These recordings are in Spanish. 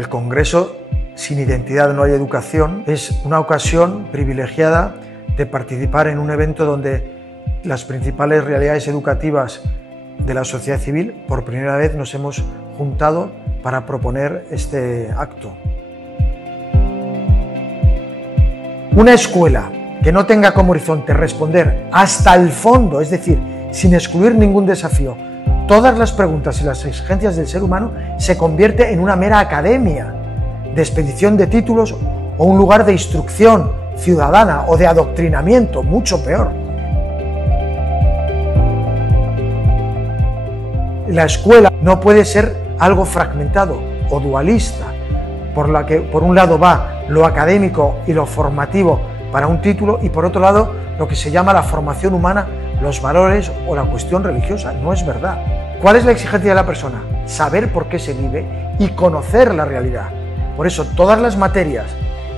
El Congreso Sin Identidad no hay educación es una ocasión privilegiada de participar en un evento donde las principales realidades educativas de la sociedad civil por primera vez nos hemos juntado para proponer este acto. Una escuela que no tenga como horizonte responder hasta el fondo, es decir, sin excluir ningún desafío, todas las preguntas y las exigencias del ser humano, se convierte en una mera academia de expedición de títulos o un lugar de instrucción ciudadana o de adoctrinamiento, mucho peor. La escuela no puede ser algo fragmentado o dualista, por la que por un lado va lo académico y lo formativo para un título y por otro lado lo que se llama la formación humana, los valores o la cuestión religiosa. No es verdad. ¿Cuál es la exigencia de la persona? Saber por qué se vive y conocer la realidad. Por eso todas las materias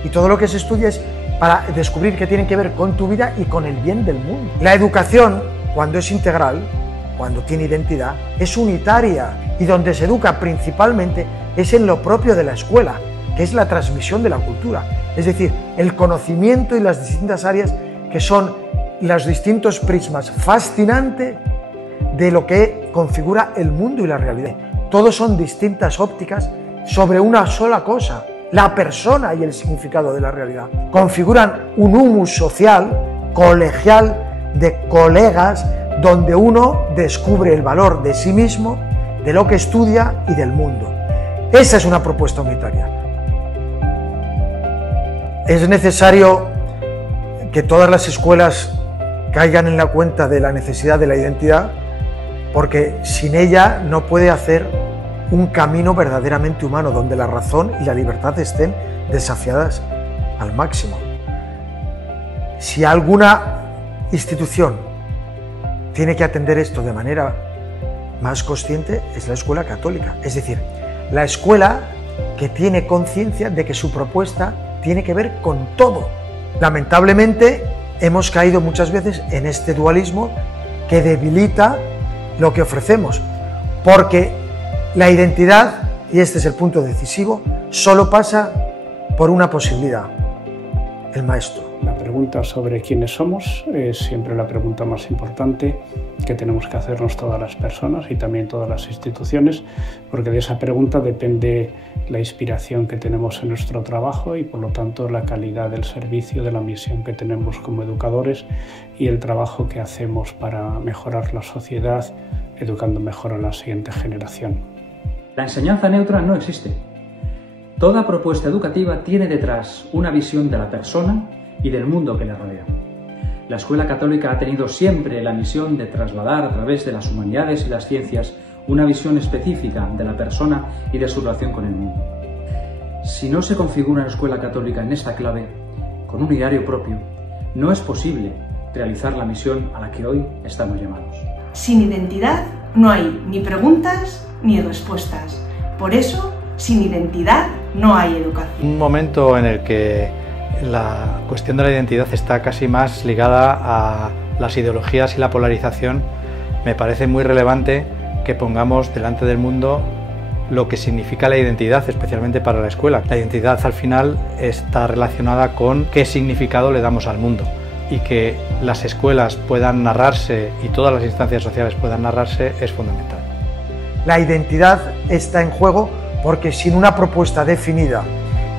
y todo lo que se estudia es para descubrir que tienen que ver con tu vida y con el bien del mundo. La educación, cuando es integral, cuando tiene identidad, es unitaria y donde se educa principalmente es en lo propio de la escuela, que es la transmisión de la cultura, es decir, el conocimiento y las distintas áreas que son los distintos prismas fascinantes de lo que configura el mundo y la realidad. Todos son distintas ópticas sobre una sola cosa, la persona y el significado de la realidad. Configuran un humus social, colegial, de colegas, donde uno descubre el valor de sí mismo, de lo que estudia y del mundo. Esa es una propuesta unitaria. Es necesario que todas las escuelas caigan en la cuenta de la necesidad de la identidad, porque sin ella no puede hacer un camino verdaderamente humano, donde la razón y la libertad estén desafiadas al máximo. Si alguna institución tiene que atender esto de manera más consciente, es la escuela católica, es decir, la escuela que tiene conciencia de que su propuesta tiene que ver con todo. Lamentablemente hemos caído muchas veces en este dualismo que debilita lo que ofrecemos, porque la identidad, y este es el punto decisivo, solo pasa por una posibilidad: el maestro. La pregunta sobre quiénes somos es siempre la pregunta más importante que tenemos que hacernos todas las personas y también todas las instituciones, porque de esa pregunta depende la inspiración que tenemos en nuestro trabajo y por lo tanto la calidad del servicio, de la misión que tenemos como educadores y el trabajo que hacemos para mejorar la sociedad, educando mejor a la siguiente generación. La enseñanza neutra no existe. Toda propuesta educativa tiene detrás una visión de la persona y del mundo que le rodea. La Escuela Católica ha tenido siempre la misión de trasladar a través de las humanidades y las ciencias una visión específica de la persona y de su relación con el mundo. Si no se configura una escuela católica en esta clave, con un ideario propio, no es posible realizar la misión a la que hoy estamos llamados. Sin identidad no hay ni preguntas ni respuestas. Por eso, sin identidad no hay educación. Un momento en el que la cuestión de la identidad está casi más ligada a las ideologías y la polarización, me parece muy relevante que pongamos delante del mundo lo que significa la identidad, especialmente para la escuela. La identidad al final está relacionada con qué significado le damos al mundo, y que las escuelas puedan narrarse y todas las instancias sociales puedan narrarse es fundamental. La identidad está en juego porque sin una propuesta definida,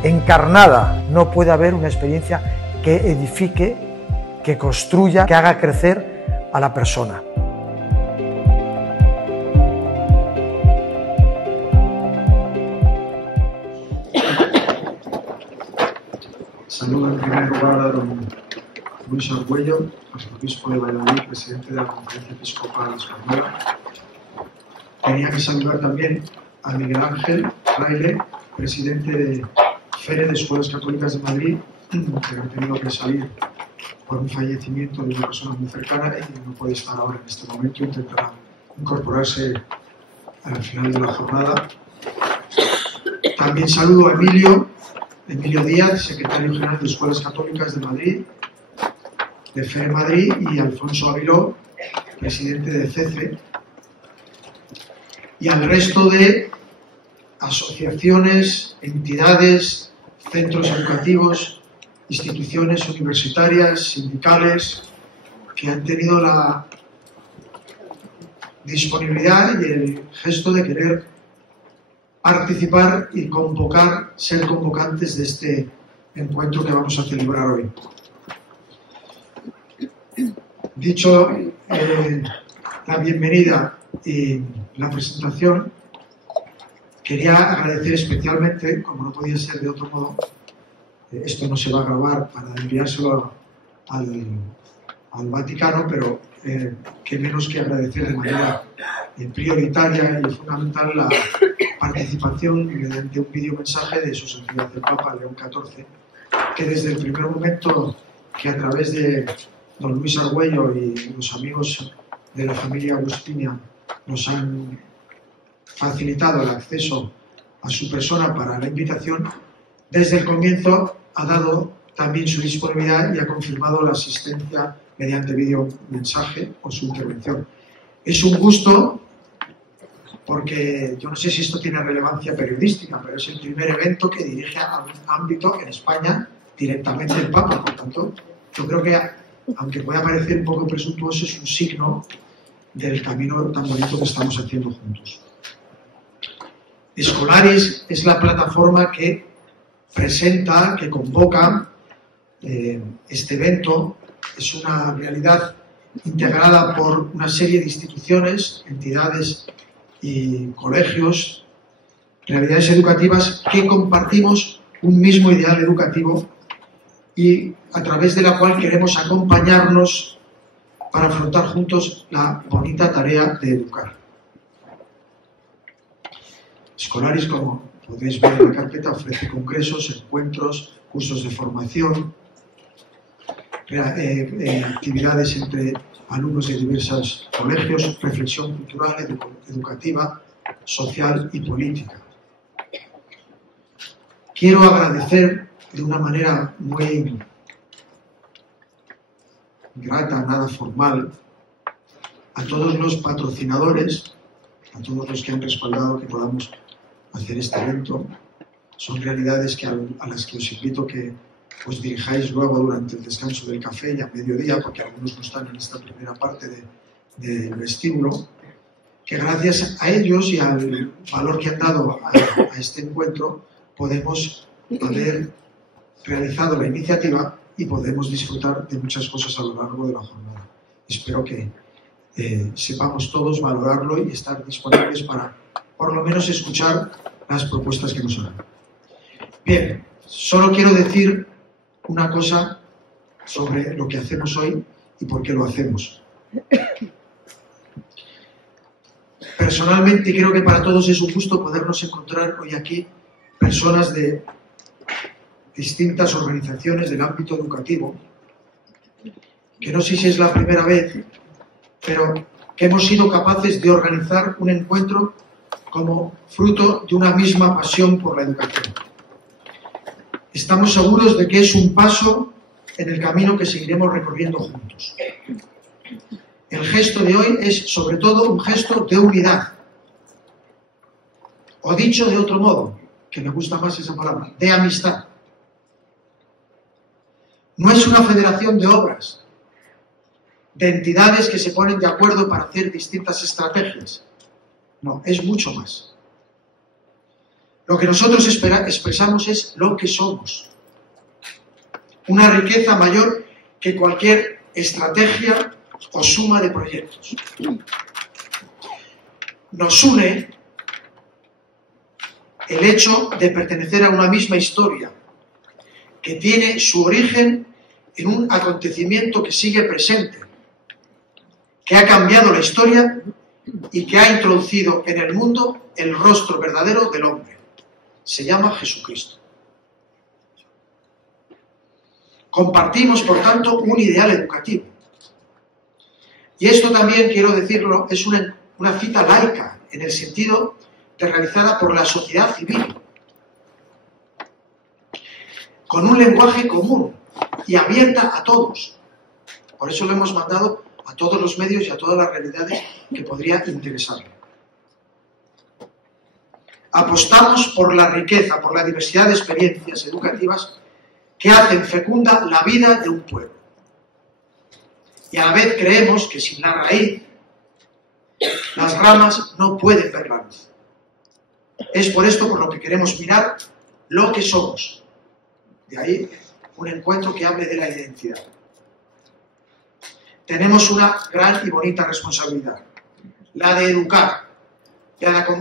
encarnada, no puede haber una experiencia que edifique, que construya, que haga crecer a la persona. Saludo en primer lugar a don Luis Argüello, arzobispo de Valladolid, presidente de la Conferencia Episcopal Española. Tenía que saludar también a Miguel Ángel Fraile, presidente de FERE de Escuelas Católicas de Madrid, que ha tenido que salir por un fallecimiento de una persona muy cercana y no puede estar ahora en este momento. Intentará incorporarse al final de la jornada. También saludo a Emilio Díaz, secretario general de Escuelas Católicas de Madrid, de FERE Madrid, y Alfonso Aviló, presidente de CECE, y al resto de asociaciones, entidades, centros educativos, instituciones universitarias, sindicales, que han tenido la disponibilidad y el gesto de querer participar y convocar, ser convocantes de este encuentro que vamos a celebrar hoy. Dicho la bienvenida y la presentación, quería agradecer especialmente, como no podía ser de otro modo, esto no se va a grabar para enviárselo al Vaticano, pero que menos que agradecer de manera prioritaria y fundamental la participación mediante un videomensaje de su santidad el Papa León XIV, que desde el primer momento que a través de don Luis Argüello y los amigos de la familia Agustina nos han facilitado el acceso a su persona para la invitación, desde el comienzo ha dado también su disponibilidad y ha confirmado la asistencia mediante videomensaje por su intervención. Es un gusto porque yo no sé si esto tiene relevancia periodística, pero es el primer evento que dirige a un ámbito en España directamente el Papa. Por tanto, yo creo que, aunque pueda parecer un poco presuntuoso, es un signo del camino tan bonito que estamos haciendo juntos. Escolaris es la plataforma que presenta, que convoca este evento. Es una realidad integrada por una serie de instituciones, entidades y colegios, realidades educativas que compartimos un mismo ideal educativo y a través de la cual queremos acompañarnos para afrontar juntos la bonita tarea de educar. Escolaris, como podéis ver en la carpeta, ofrece congresos, encuentros, cursos de formación, actividades entre alumnos de diversos colegios, reflexión cultural, educativa, social y política. Quiero agradecer de una manera muy grata, nada formal, a todos los patrocinadores, a todos los que han respaldado que podamos hacer este evento. Son realidades a las que os invito que os dirijáis luego durante el descanso del café y a mediodía, porque algunos no están en esta primera parte del vestíbulo, que gracias a ellos y al valor que han dado a este encuentro podemos haber realizado la iniciativa y podemos disfrutar de muchas cosas a lo largo de la jornada. Espero que sepamos todos valorarlo y estar disponibles para por lo menos escuchar las propuestas que nos hagan. Bien, solo quiero decir una cosa sobre lo que hacemos hoy y por qué lo hacemos. Personalmente creo que para todos es un gusto podernos encontrar hoy aquí personas de distintas organizaciones del ámbito educativo, que no sé si es la primera vez, pero que hemos sido capaces de organizar un encuentro como fruto de una misma pasión por la educación. Estamos seguros de que es un paso en el camino que seguiremos recorriendo juntos. El gesto de hoy es sobre todo un gesto de unidad. O dicho de otro modo, que me gusta más esa palabra, de amistad. No es una federación de obras, de entidades que se ponen de acuerdo para hacer distintas estrategias. No, es mucho más. Lo que nosotros expresamos es lo que somos. Una riqueza mayor que cualquier estrategia o suma de proyectos. Nos une el hecho de pertenecer a una misma historia, que tiene su origen en un acontecimiento que sigue presente, que ha cambiado la historia y que ha introducido en el mundo el rostro verdadero del hombre. Se llama Jesucristo. Compartimos, por tanto, un ideal educativo. Y esto también, quiero decirlo, es una cita laica, en el sentido de realizada por la sociedad civil, con un lenguaje común y abierta a todos. Por eso lo hemos mandado a todos los medios y a todas las realidades que podría interesarle. Apostamos por la riqueza, por la diversidad de experiencias educativas que hacen fecunda la vida de un pueblo. Y a la vez creemos que sin la raíz, las ramas no pueden ver la luz. Es por esto por lo que queremos mirar lo que somos. De ahí un encuentro que hable de la identidad. Tenemos una gran y bonita responsabilidad, la de educar,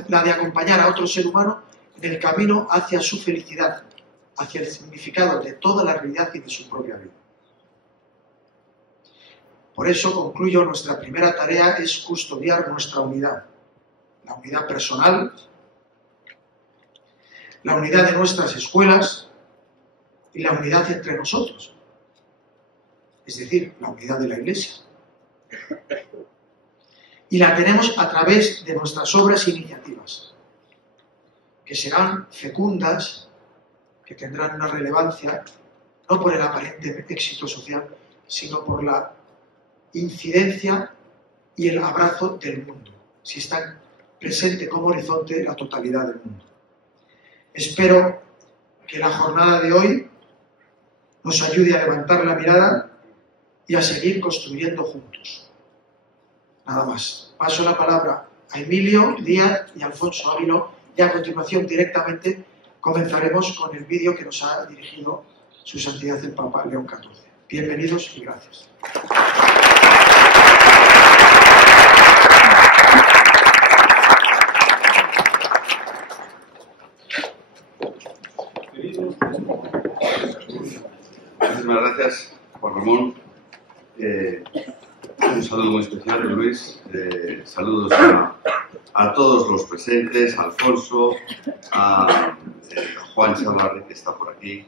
la de acompañar a otro ser humano en el camino hacia su felicidad, hacia el significado de toda la realidad y de su propia vida. Por eso concluyo, nuestra primera tarea es custodiar nuestra unidad, la unidad personal, la unidad de nuestras escuelas y la unidad entre nosotros, es decir, la unidad de la Iglesia. Y la tenemos a través de nuestras obras e iniciativas, que serán fecundas, que tendrán una relevancia, no por el aparente éxito social, sino por la incidencia y el abrazo del mundo, si está presente como horizonte la totalidad del mundo. Espero que la jornada de hoy nos ayude a levantar la mirada y a seguir construyendo juntos. Nada más. Paso la palabra a Emilio Díaz y Alfonso Ávilo y a continuación directamente comenzaremos con el vídeo que nos ha dirigido Su Santidad el Papa León XIV. Bienvenidos y gracias. Muchísimas gracias, Juan Ramón. Un saludo muy especial de Luis. Saludos a todos los presentes, a Alfonso, a Juan Chavarri, que está por aquí.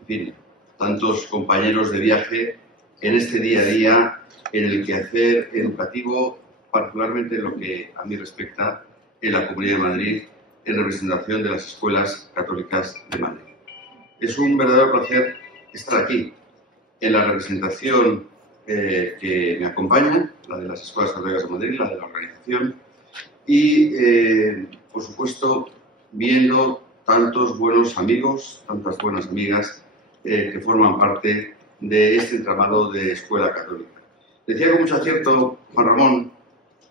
En fin, tantos compañeros de viaje en este día a día, en el quehacer educativo, particularmente en lo que a mí respecta en la Comunidad de Madrid, en representación de las escuelas católicas de Madrid. Es un verdadero placer estar aquí, en la representación que me acompaña, la de las escuelas católicas de Madrid, la de la organización, y, por supuesto, viendo tantos buenos amigos, tantas buenas amigas que forman parte de este entramado de escuela católica. Decía con mucho acierto Juan Ramón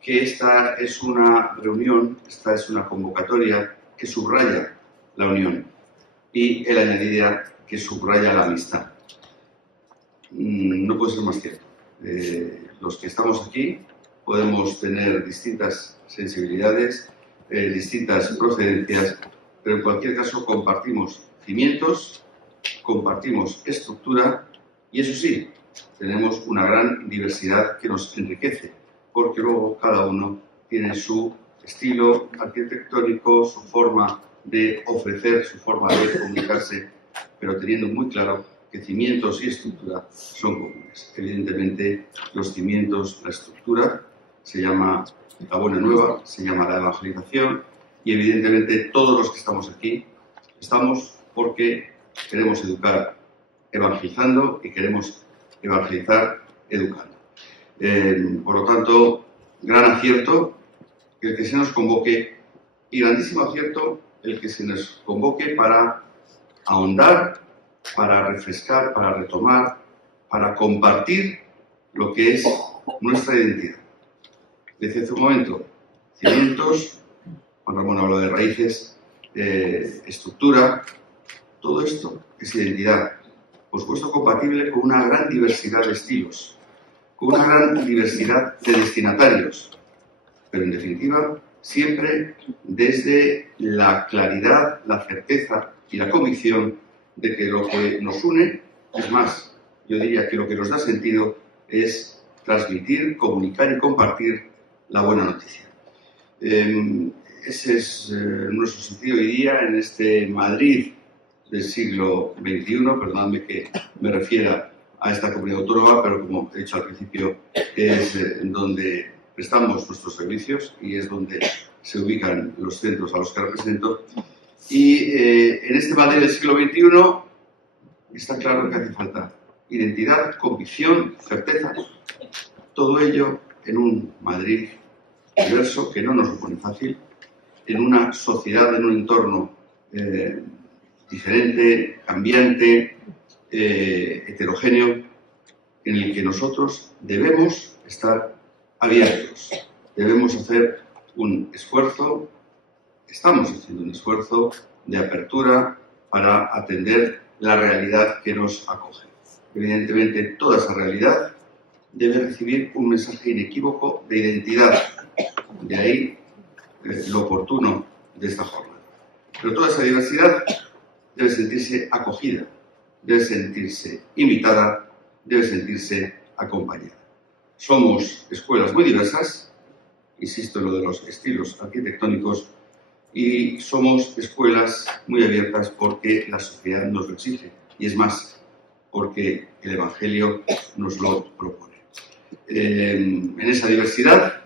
que esta es una reunión, esta es una convocatoria que subraya la unión y él añadiría que subraya la amistad. No puede ser más cierto. Los que estamos aquí podemos tener distintas sensibilidades, distintas procedencias, pero en cualquier caso compartimos cimientos, compartimos estructura y eso sí, tenemos una gran diversidad que nos enriquece, porque luego cada uno tiene su estilo arquitectónico, su forma de ofrecer, su forma de comunicarse, pero teniendo muy claro que cimientos y estructura son comunes. Evidentemente, los cimientos, la estructura, se llama la buena nueva, se llama la evangelización, y evidentemente todos los que estamos aquí estamos porque queremos educar evangelizando y queremos evangelizar educando. Por lo tanto, gran acierto el que se nos convoque y grandísimo acierto el que se nos convoque para ahondar, para refrescar, para retomar, para compartir lo que es nuestra identidad. Decía hace un momento, cimientos, Juan Ramón habló de raíces, estructura, todo esto es identidad, por supuesto compatible con una gran diversidad de estilos, con una gran diversidad de destinatarios, pero en definitiva siempre desde la claridad, la certeza y la convicción de que lo que nos une, es más, yo diría que lo que nos da sentido es transmitir, comunicar y compartir la buena noticia. Ese es nuestro sentido hoy día en este Madrid del siglo XXI, perdonadme que me refiera a esta comunidad autónoma, pero como he dicho al principio, es donde prestamos nuestros servicios y es donde se ubican los centros a los que represento. Y en este Madrid del siglo XXI está claro que hace falta identidad, convicción, certeza, todo ello en un Madrid diverso que no nos lo pone fácil, en una sociedad, en un entorno diferente, cambiante, heterogéneo, en el que nosotros debemos estar abiertos, debemos hacer un esfuerzo, estamos haciendo un esfuerzo de apertura para atender la realidad que nos acoge. Evidentemente, toda esa realidad debe recibir un mensaje inequívoco de identidad. De ahí lo oportuno de esta jornada. Pero toda esa diversidad debe sentirse acogida, debe sentirse invitada, debe sentirse acompañada. Somos escuelas muy diversas, insisto en lo de los estilos arquitectónicos, y somos escuelas muy abiertas porque la sociedad nos lo exige, y es más, porque el Evangelio nos lo propone. En esa diversidad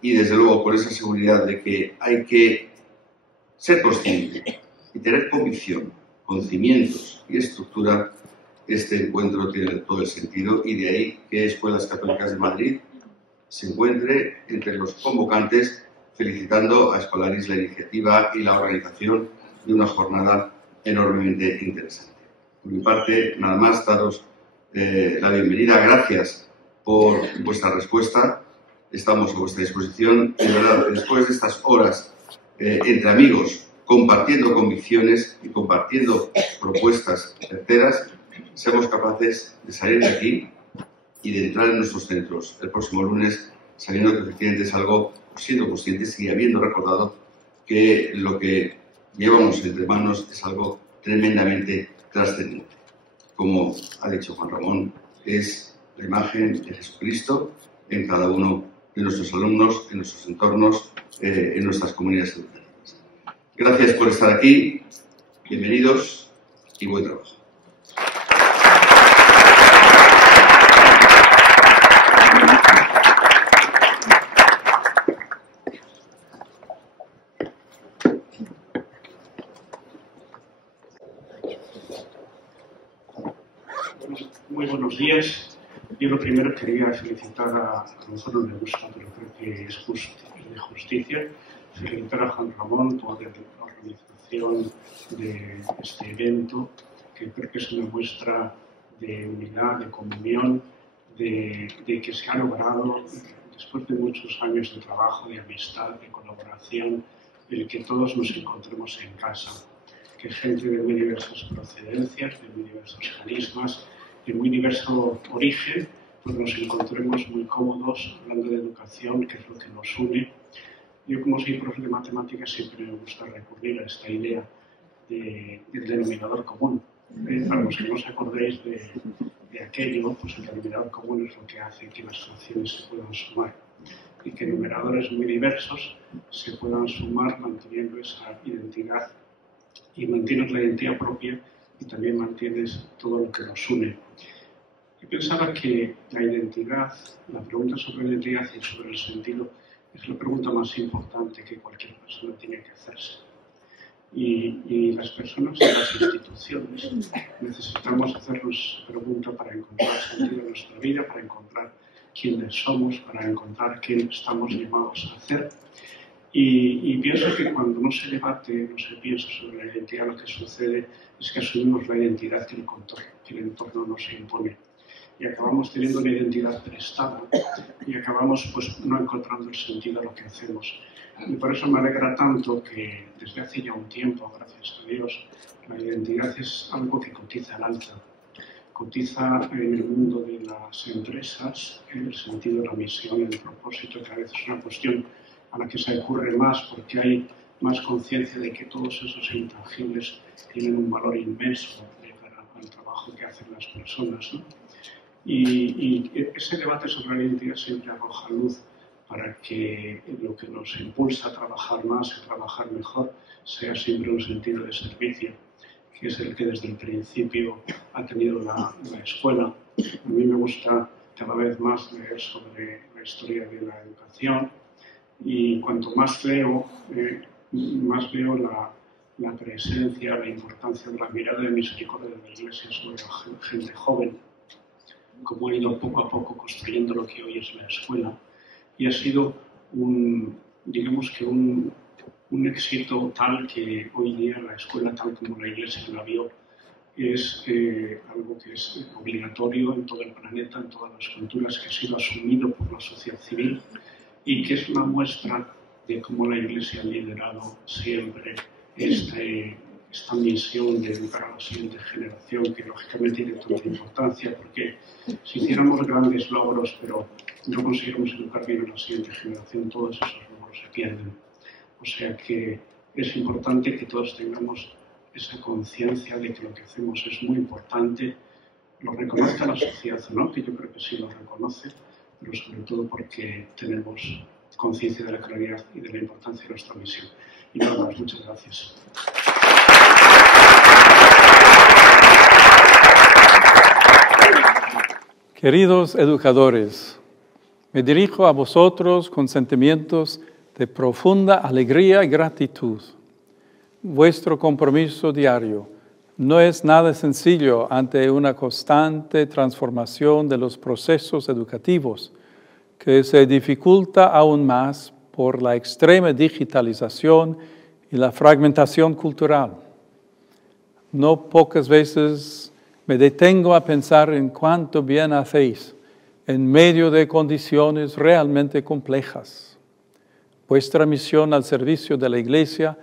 y desde luego con esa seguridad de que hay que ser consciente y tener convicción, con cimientos y estructura, este encuentro tiene todo el sentido, y de ahí que Escuelas Católicas de Madrid se encuentre entre los convocantes, felicitando a Escolaris la iniciativa y la organización de una jornada enormemente interesante. Por mi parte, nada más, daros la bienvenida. Gracias por vuestra respuesta. Estamos a vuestra disposición. Y de verdad, después de estas horas entre amigos, compartiendo convicciones y compartiendo propuestas certeras, seamos capaces de salir de aquí y de entrar en nuestros centros el próximo lunes, sabiendo que efectivamente es algo, siendo conscientes y habiendo recordado que lo que llevamos entre manos es algo tremendamente trascendente. Como ha dicho Juan Ramón, es la imagen de Jesucristo en cada uno de nuestros alumnos, en nuestros entornos, en nuestras comunidades educativas. Gracias por estar aquí, bienvenidos y buen trabajo. Muy buenos días. Yo lo primero quería felicitar a lo mejor no me gusta, pero creo que es de justicia, felicitar a Juan Ramón por la organización de este evento, que creo que es una muestra de unidad, de comunión, de que se ha logrado, después de muchos años de trabajo, de amistad, de colaboración, el que todos nos encontremos en casa, que gente de muy diversas procedencias, de muy diversos carismas, de muy diverso origen, pues nos encontremos muy cómodos hablando de educación, que es lo que nos une. Yo, como soy profe de matemáticas, siempre me gusta recurrir a esta idea del denominador común. Para los que no os acordéis de aquello, pues el denominador común es lo que hace que las fracciones se puedan sumar y que numeradores muy diversos se puedan sumar manteniendo esa identidad, y mantienes la identidad propia y también mantienes todo lo que nos une. Yo pensaba que la identidad, la pregunta sobre la identidad y sobre el sentido, es la pregunta más importante que cualquier persona tiene que hacerse. Y las personas y las instituciones necesitamos hacernos pregunta para encontrar sentido en nuestra vida, para encontrar quiénes somos, para encontrar qué estamos llamados a hacer. Y pienso que cuando no se debate, no se piensa sobre la identidad, lo que sucede es que asumimos la identidad que el entorno nos impone. Y acabamos teniendo una identidad prestada y acabamos pues no encontrando el sentido a lo que hacemos. Y por eso me alegra tanto que desde hace ya un tiempo, gracias a Dios, la identidad es algo que cotiza al alza. Cotiza en el mundo de las empresas, en el sentido de la misión y el propósito, que a veces es una cuestión a la que se recurre más porque hay más conciencia de que todos esos intangibles tienen un valor inmenso de cara al trabajo que hacen las personas, ¿no? Y ese debate sobre la identidad siempre arroja luz para que lo que nos impulsa a trabajar más, a trabajar mejor, sea siempre un sentido de servicio, que es el que desde el principio ha tenido la escuela. A mí me gusta cada vez más leer sobre la historia de la educación, y cuanto más leo, más veo la presencia, la importancia de la mirada de misericordia de la Iglesia sobre la gente joven, como ha ido poco a poco construyendo lo que hoy es la escuela. Y ha sido digamos que un un éxito tal que hoy día la escuela, tal como la Iglesia la vio, es algo que es obligatorio en todo el planeta, en todas las culturas, que ha sido asumido por la sociedad civil y que es una muestra de cómo la Iglesia ha liderado siempre esta misión de educar a la siguiente generación, que lógicamente tiene tanta importancia, porque si hiciéramos grandes logros, pero no consiguiéramos educar bien a la siguiente generación, todos esos logros se pierden. O sea que es importante que todos tengamos esa conciencia de que lo que hacemos es muy importante, lo reconozca la sociedad o no, que yo creo que sí lo reconoce, pero sobre todo porque tenemos conciencia de la claridad y de la importancia de nuestra misión. Y nada más, muchas gracias. Queridos educadores, me dirijo a vosotros con sentimientos de profunda alegría y gratitud. Vuestro compromiso diario no es nada sencillo ante una constante transformación de los procesos educativos, que se dificulta aún más por la extrema digitalización y la fragmentación cultural. No pocas veces me detengo a pensar en cuánto bien hacéis en medio de condiciones realmente complejas. Vuestra misión al servicio de la Iglesia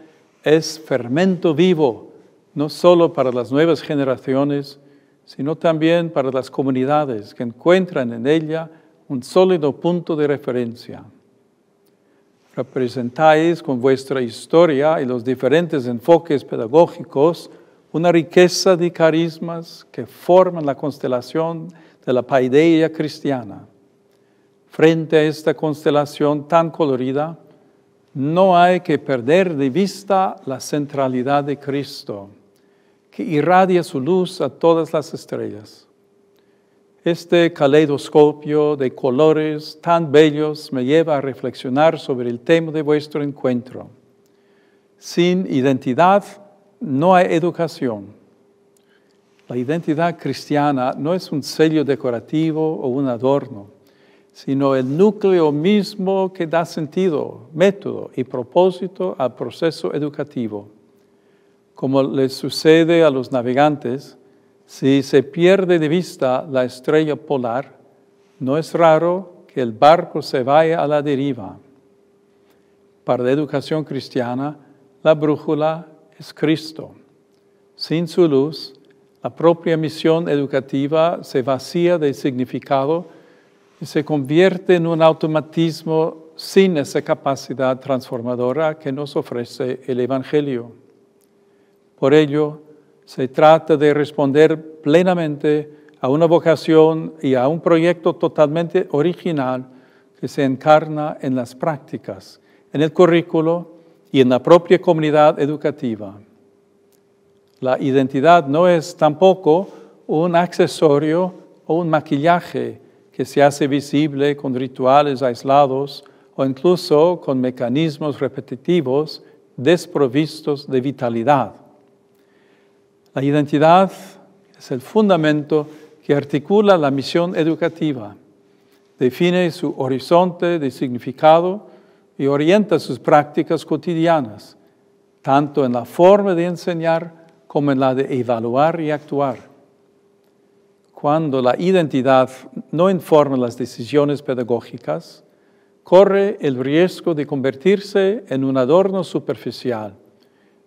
es fermento vivo, no solo para las nuevas generaciones, sino también para las comunidades que encuentran en ella un sólido punto de referencia. Representáis con vuestra historia y los diferentes enfoques pedagógicos una riqueza de carismas que forman la constelación de la paideia cristiana. Frente a esta constelación tan colorida, no hay que perder de vista la centralidad de Cristo, que irradia su luz a todas las estrellas. Este caleidoscopio de colores tan bellos me lleva a reflexionar sobre el tema de vuestro encuentro. Sin identidad no hay educación. La identidad cristiana no es un sello decorativo o un adorno, sino el núcleo mismo que da sentido, método y propósito al proceso educativo. Como les sucede a los navegantes, si se pierde de vista la estrella polar, no es raro que el barco se vaya a la deriva. Para la educación cristiana, la brújula es Cristo. Sin su luz, la propia misión educativa se vacía de significado y se convierte en un automatismo sin esa capacidad transformadora que nos ofrece el Evangelio. Por ello, se trata de responder plenamente a una vocación y a un proyecto totalmente original que se encarna en las prácticas, en el currículo y en la propia comunidad educativa. La identidad no es tampoco un accesorio o un maquillaje que se hace visible con rituales aislados o incluso con mecanismos repetitivos desprovistos de vitalidad. La identidad es el fundamento que articula la misión educativa, define su horizonte de significado y orienta sus prácticas cotidianas, tanto en la forma de enseñar como en la de evaluar y actuar. Cuando la identidad no informa las decisiones pedagógicas, corre el riesgo de convertirse en un adorno superficial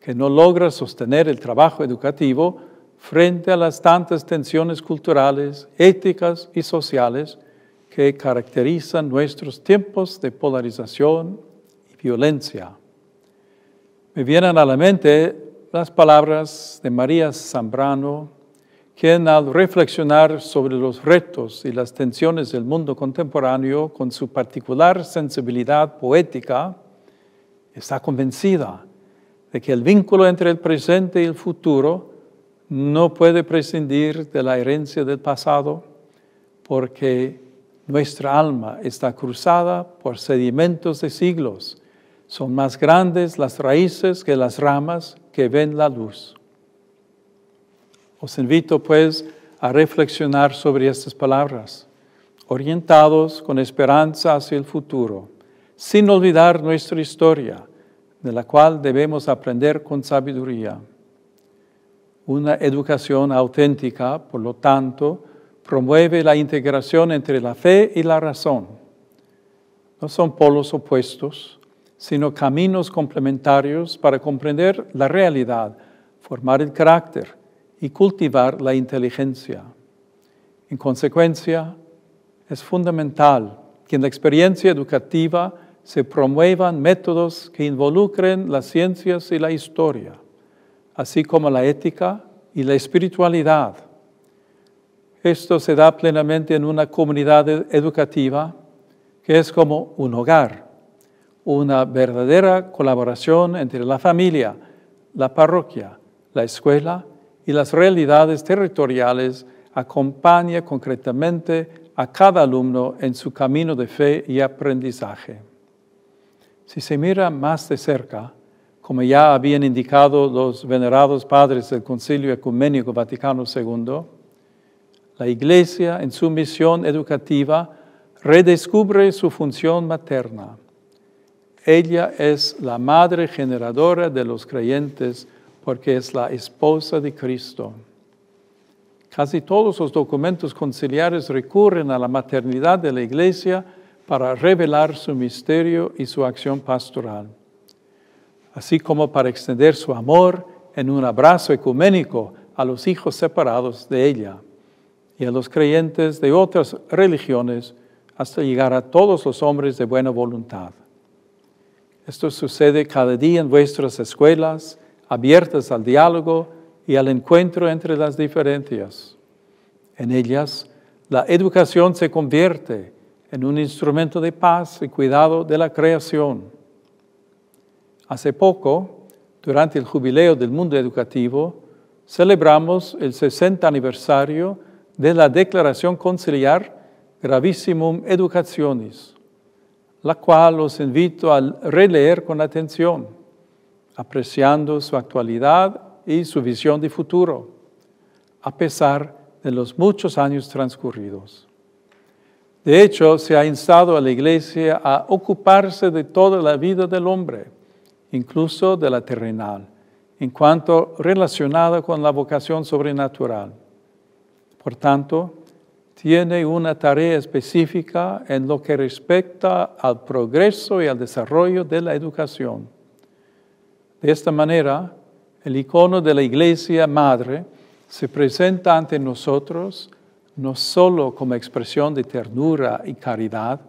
que no logra sostener el trabajo educativo frente a las tantas tensiones culturales, éticas y sociales que caracterizan nuestros tiempos de polarización y violencia. Me vienen a la mente las palabras de María Zambrano, quien al reflexionar sobre los retos y las tensiones del mundo contemporáneo con su particular sensibilidad poética, está convencida de que el vínculo entre el presente y el futuro no puede prescindir de la herencia del pasado, porque nuestra alma está cruzada por sedimentos de siglos. Son más grandes las raíces que las ramas que ven la luz. Os invito, pues, a reflexionar sobre estas palabras, orientados con esperanza hacia el futuro, sin olvidar nuestra historia, de la cual debemos aprender con sabiduría. Una educación auténtica, por lo tanto, promueve la integración entre la fe y la razón. No son polos opuestos, sino caminos complementarios para comprender la realidad, formar el carácter y cultivar la inteligencia. En consecuencia, es fundamental que en la experiencia educativa se promuevan métodos que involucren las ciencias y la historia, así como la ética y la espiritualidad. Esto se da plenamente en una comunidad educativa que es como un hogar, una verdadera colaboración entre la familia, la parroquia, la escuela y las realidades territoriales acompaña concretamente a cada alumno en su camino de fe y aprendizaje. Si se mira más de cerca, como ya habían indicado los venerados padres del Concilio Ecuménico Vaticano II, la Iglesia en su misión educativa redescubre su función materna. Ella es la madre generadora de los creyentes porque es la esposa de Cristo. Casi todos los documentos conciliares recurren a la maternidad de la Iglesia para revelar su misterio y su acción pastoral, así como para extender su amor en un abrazo ecuménico a los hijos separados de ella y a los creyentes de otras religiones hasta llegar a todos los hombres de buena voluntad. Esto sucede cada día en vuestras escuelas, abiertas al diálogo y al encuentro entre las diferencias. En ellas, la educación se convierte en un instrumento de paz y cuidado de la creación. Hace poco, durante el jubileo del mundo educativo, celebramos el 60 aniversario de la Declaración Conciliar Gravissimum Educationis, la cual os invito a releer con atención, apreciando su actualidad y su visión de futuro, a pesar de los muchos años transcurridos. De hecho, se ha instado a la Iglesia a ocuparse de toda la vida del hombre, incluso de la terrenal, en cuanto relacionada con la vocación sobrenatural. Por tanto, tiene una tarea específica en lo que respecta al progreso y al desarrollo de la educación. De esta manera, el icono de la Iglesia Madre se presenta ante nosotros no solo como expresión de ternura y caridad,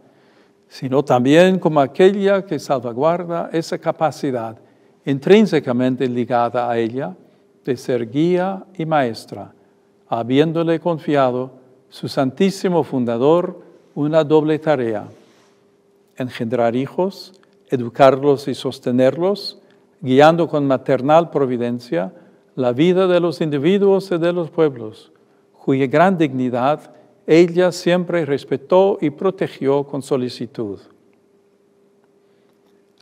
sino también como aquella que salvaguarda esa capacidad intrínsecamente ligada a ella de ser guía y maestra, habiéndole confiado su Santísimo Fundador una doble tarea: engendrar hijos, educarlos y sostenerlos, guiando con maternal providencia la vida de los individuos y de los pueblos, cuya gran dignidad ella siempre respetó y protegió con solicitud.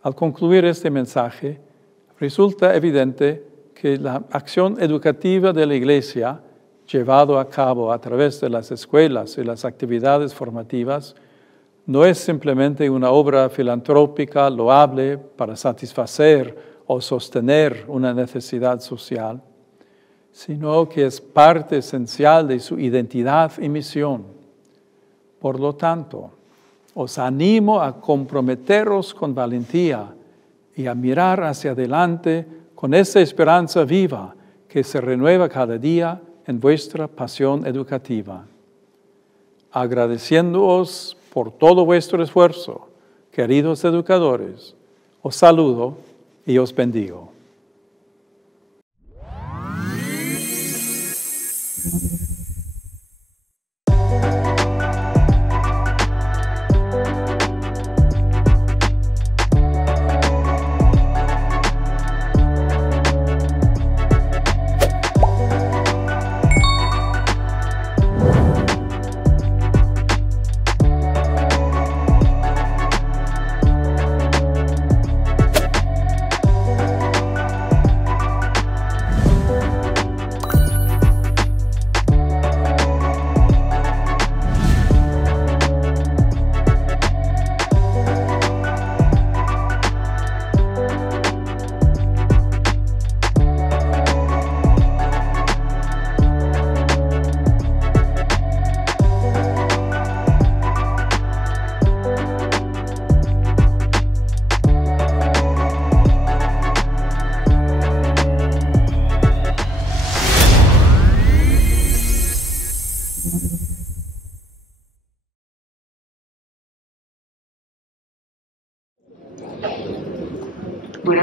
Al concluir este mensaje, resulta evidente que la acción educativa de la Iglesia, llevado a cabo a través de las escuelas y las actividades formativas, no es simplemente una obra filantrópica loable para satisfacer o sostener una necesidad social, sino que es parte esencial de su identidad y misión. Por lo tanto, os animo a comprometeros con valentía y a mirar hacia adelante con esa esperanza viva que se renueva cada día en vuestra pasión educativa. Agradeciéndoos por todo vuestro esfuerzo, queridos educadores, os saludo y os bendigo.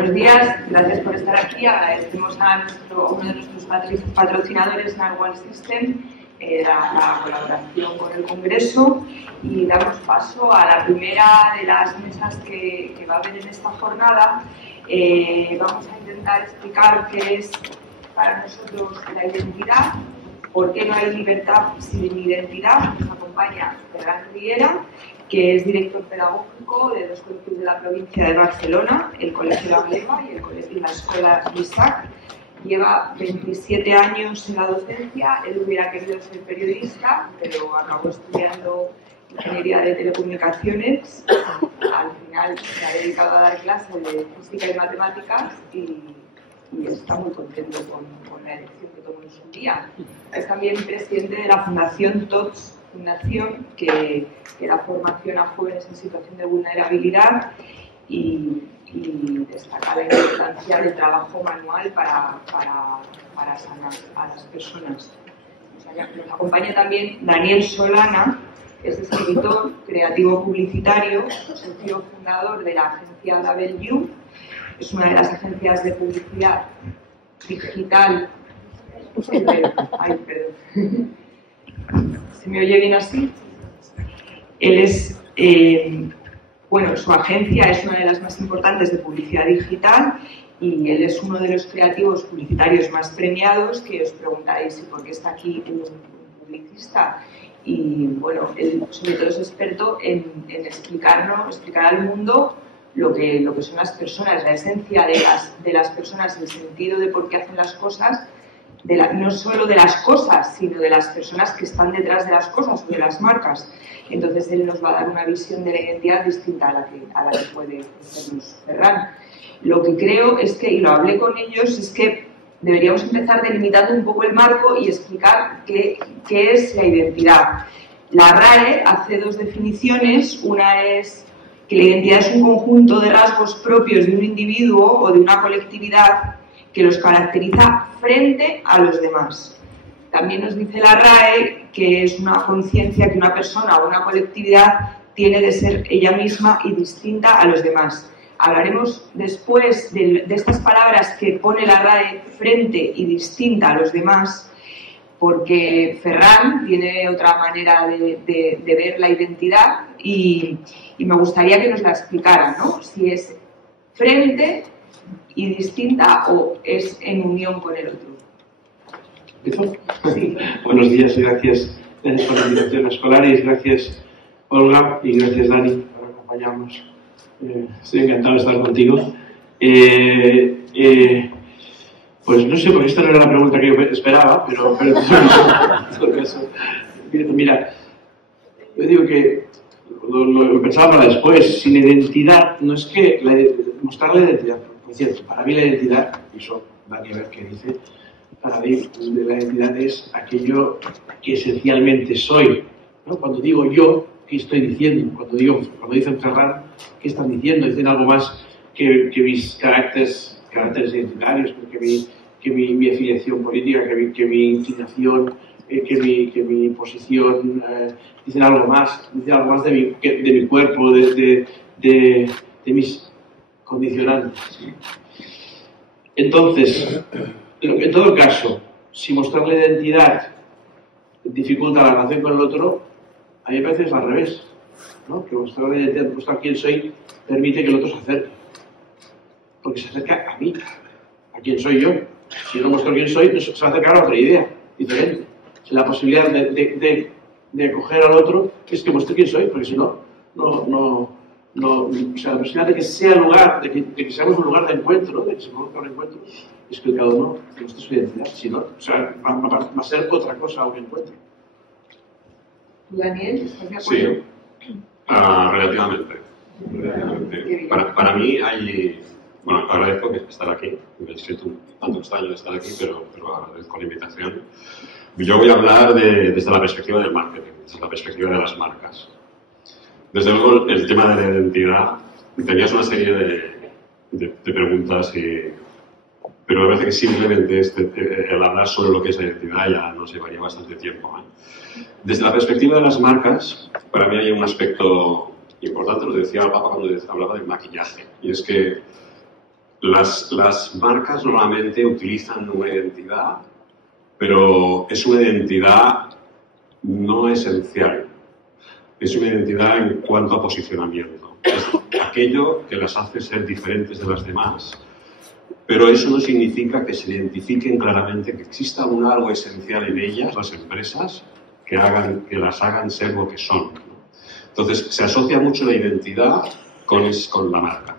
Buenos días, gracias por estar aquí. Agradecemos a uno de nuestros patrocinadores, Narwhal System, la colaboración con el Congreso, y damos paso a la primera de las mesas que va a haber en esta jornada. Vamos a intentar explicar qué es para nosotros la identidad, por qué no hay libertad sin identidad. Nos acompaña Ferran Riera, que es director pedagógico de dos colegios de la provincia de Barcelona, el Colegio La Gleva y la Escuela Isaac. Lleva 27 años en la docencia. Él hubiera querido ser periodista, pero acabó estudiando ingeniería de telecomunicaciones. Al final se ha dedicado a dar clases de física y matemáticas y está muy contento con la elección que tomó en su día. Es también presidente de la Fundación TOTS, fundación que da formación a jóvenes en situación de vulnerabilidad y destaca la importancia del trabajo manual para sanar a las personas. Nos acompaña también Daniel Solana, es escritor, creativo publicitario, socio fundador de la agencia W. Es una de las agencias de publicidad digital. Ay, perdón. ¿Se me oye bien así? Él es, su agencia es una de las más importantes de publicidad digital y él es uno de los creativos publicitarios más premiados, que os preguntaréis por qué está aquí un publicista. Y bueno, él sobre todo es experto en explicar al mundo lo que son las personas, la esencia de las personas, el sentido de por qué hacen las cosas, no solo de las cosas, sino de las personas que están detrás de las cosas o de las marcas. Entonces él nos va a dar una visión de la identidad distinta a la que puede ofrecernos Ferran. Lo que creo es que, y lo hablé con ellos, es que deberíamos empezar delimitando un poco el marco y explicar qué es la identidad. La RAE hace dos definiciones. Una es que la identidad es un conjunto de rasgos propios de un individuo o de una colectividad que los caracteriza frente a los demás. También nos dice la RAE que es una conciencia que una persona o una colectividad tiene de ser ella misma y distinta a los demás. Hablaremos después de estas palabras que pone la RAE, frente y distinta a los demás, porque Ferran tiene otra manera de ver la identidad y me gustaría que nos la explicara, ¿no? Si es frente y distinta o es en unión con el otro. Sí. Buenos días y gracias por la invitación a Escolaris, gracias Olga y gracias Dani por acompañarnos. Estoy encantado de estar contigo. Pues no sé, porque esta no era la pregunta que yo esperaba, pero en todo caso, mira, yo digo que lo pensaba para después. Sin identidad, no es que mostrar la identidad, por cierto, para mí la identidad, y eso da que ver qué dice, para mí la identidad es aquello que esencialmente soy, ¿no? Cuando digo yo, ¿qué estoy diciendo? Cuando dicen Ferran, ¿qué están diciendo? Dicen algo más que mis caracteres identitarios, que mi afiliación política, que mi inclinación, que mi posición, dicen algo más de mi cuerpo, de mis condicionantes. Entonces, en todo caso, si mostrar la identidad dificulta la relación con el otro, a mí me parece que es al revés, ¿no? Que mostrar la identidad, mostrar quién soy, permite que el otro se acerque. Porque se acerca a mí, a quién soy yo. Si no muestro quién soy, pues se va a acercar a otra idea diferente. Si la posibilidad de acoger al otro es que muestre quién soy, porque si no, o sea, la posibilidad de que sea lugar, de que seamos un lugar de encuentro, ¿no? De que se produzca un encuentro, es que cada uno muestre su identidad. Si no, o sea, va a ser otra cosa un encuentro. Daniel, ¿estás de acuerdo? Sí, relativamente. Para mí hay... Bueno, agradezco estar aquí. Me he escrito tanto extraño de estar aquí, pero agradezco la invitación. Yo voy a hablar desde la perspectiva del marketing, desde la perspectiva de las marcas. Desde luego, el tema de la identidad, tenías una serie de preguntas, pero me parece que simplemente el hablar sobre lo que es la identidad ya nos llevaría bastante tiempo. Desde la perspectiva de las marcas, para mí hay un aspecto importante, lo decía el Papa cuando hablaba del maquillaje, y es que Las marcas normalmente utilizan una identidad, pero es una identidad no esencial. Es una identidad en cuanto a posicionamiento. Es aquello que las hace ser diferentes de las demás, pero eso no significa que se identifiquen claramente, que exista algo esencial en ellas, las empresas, que las hagan ser lo que son. Entonces, se asocia mucho la identidad con la marca.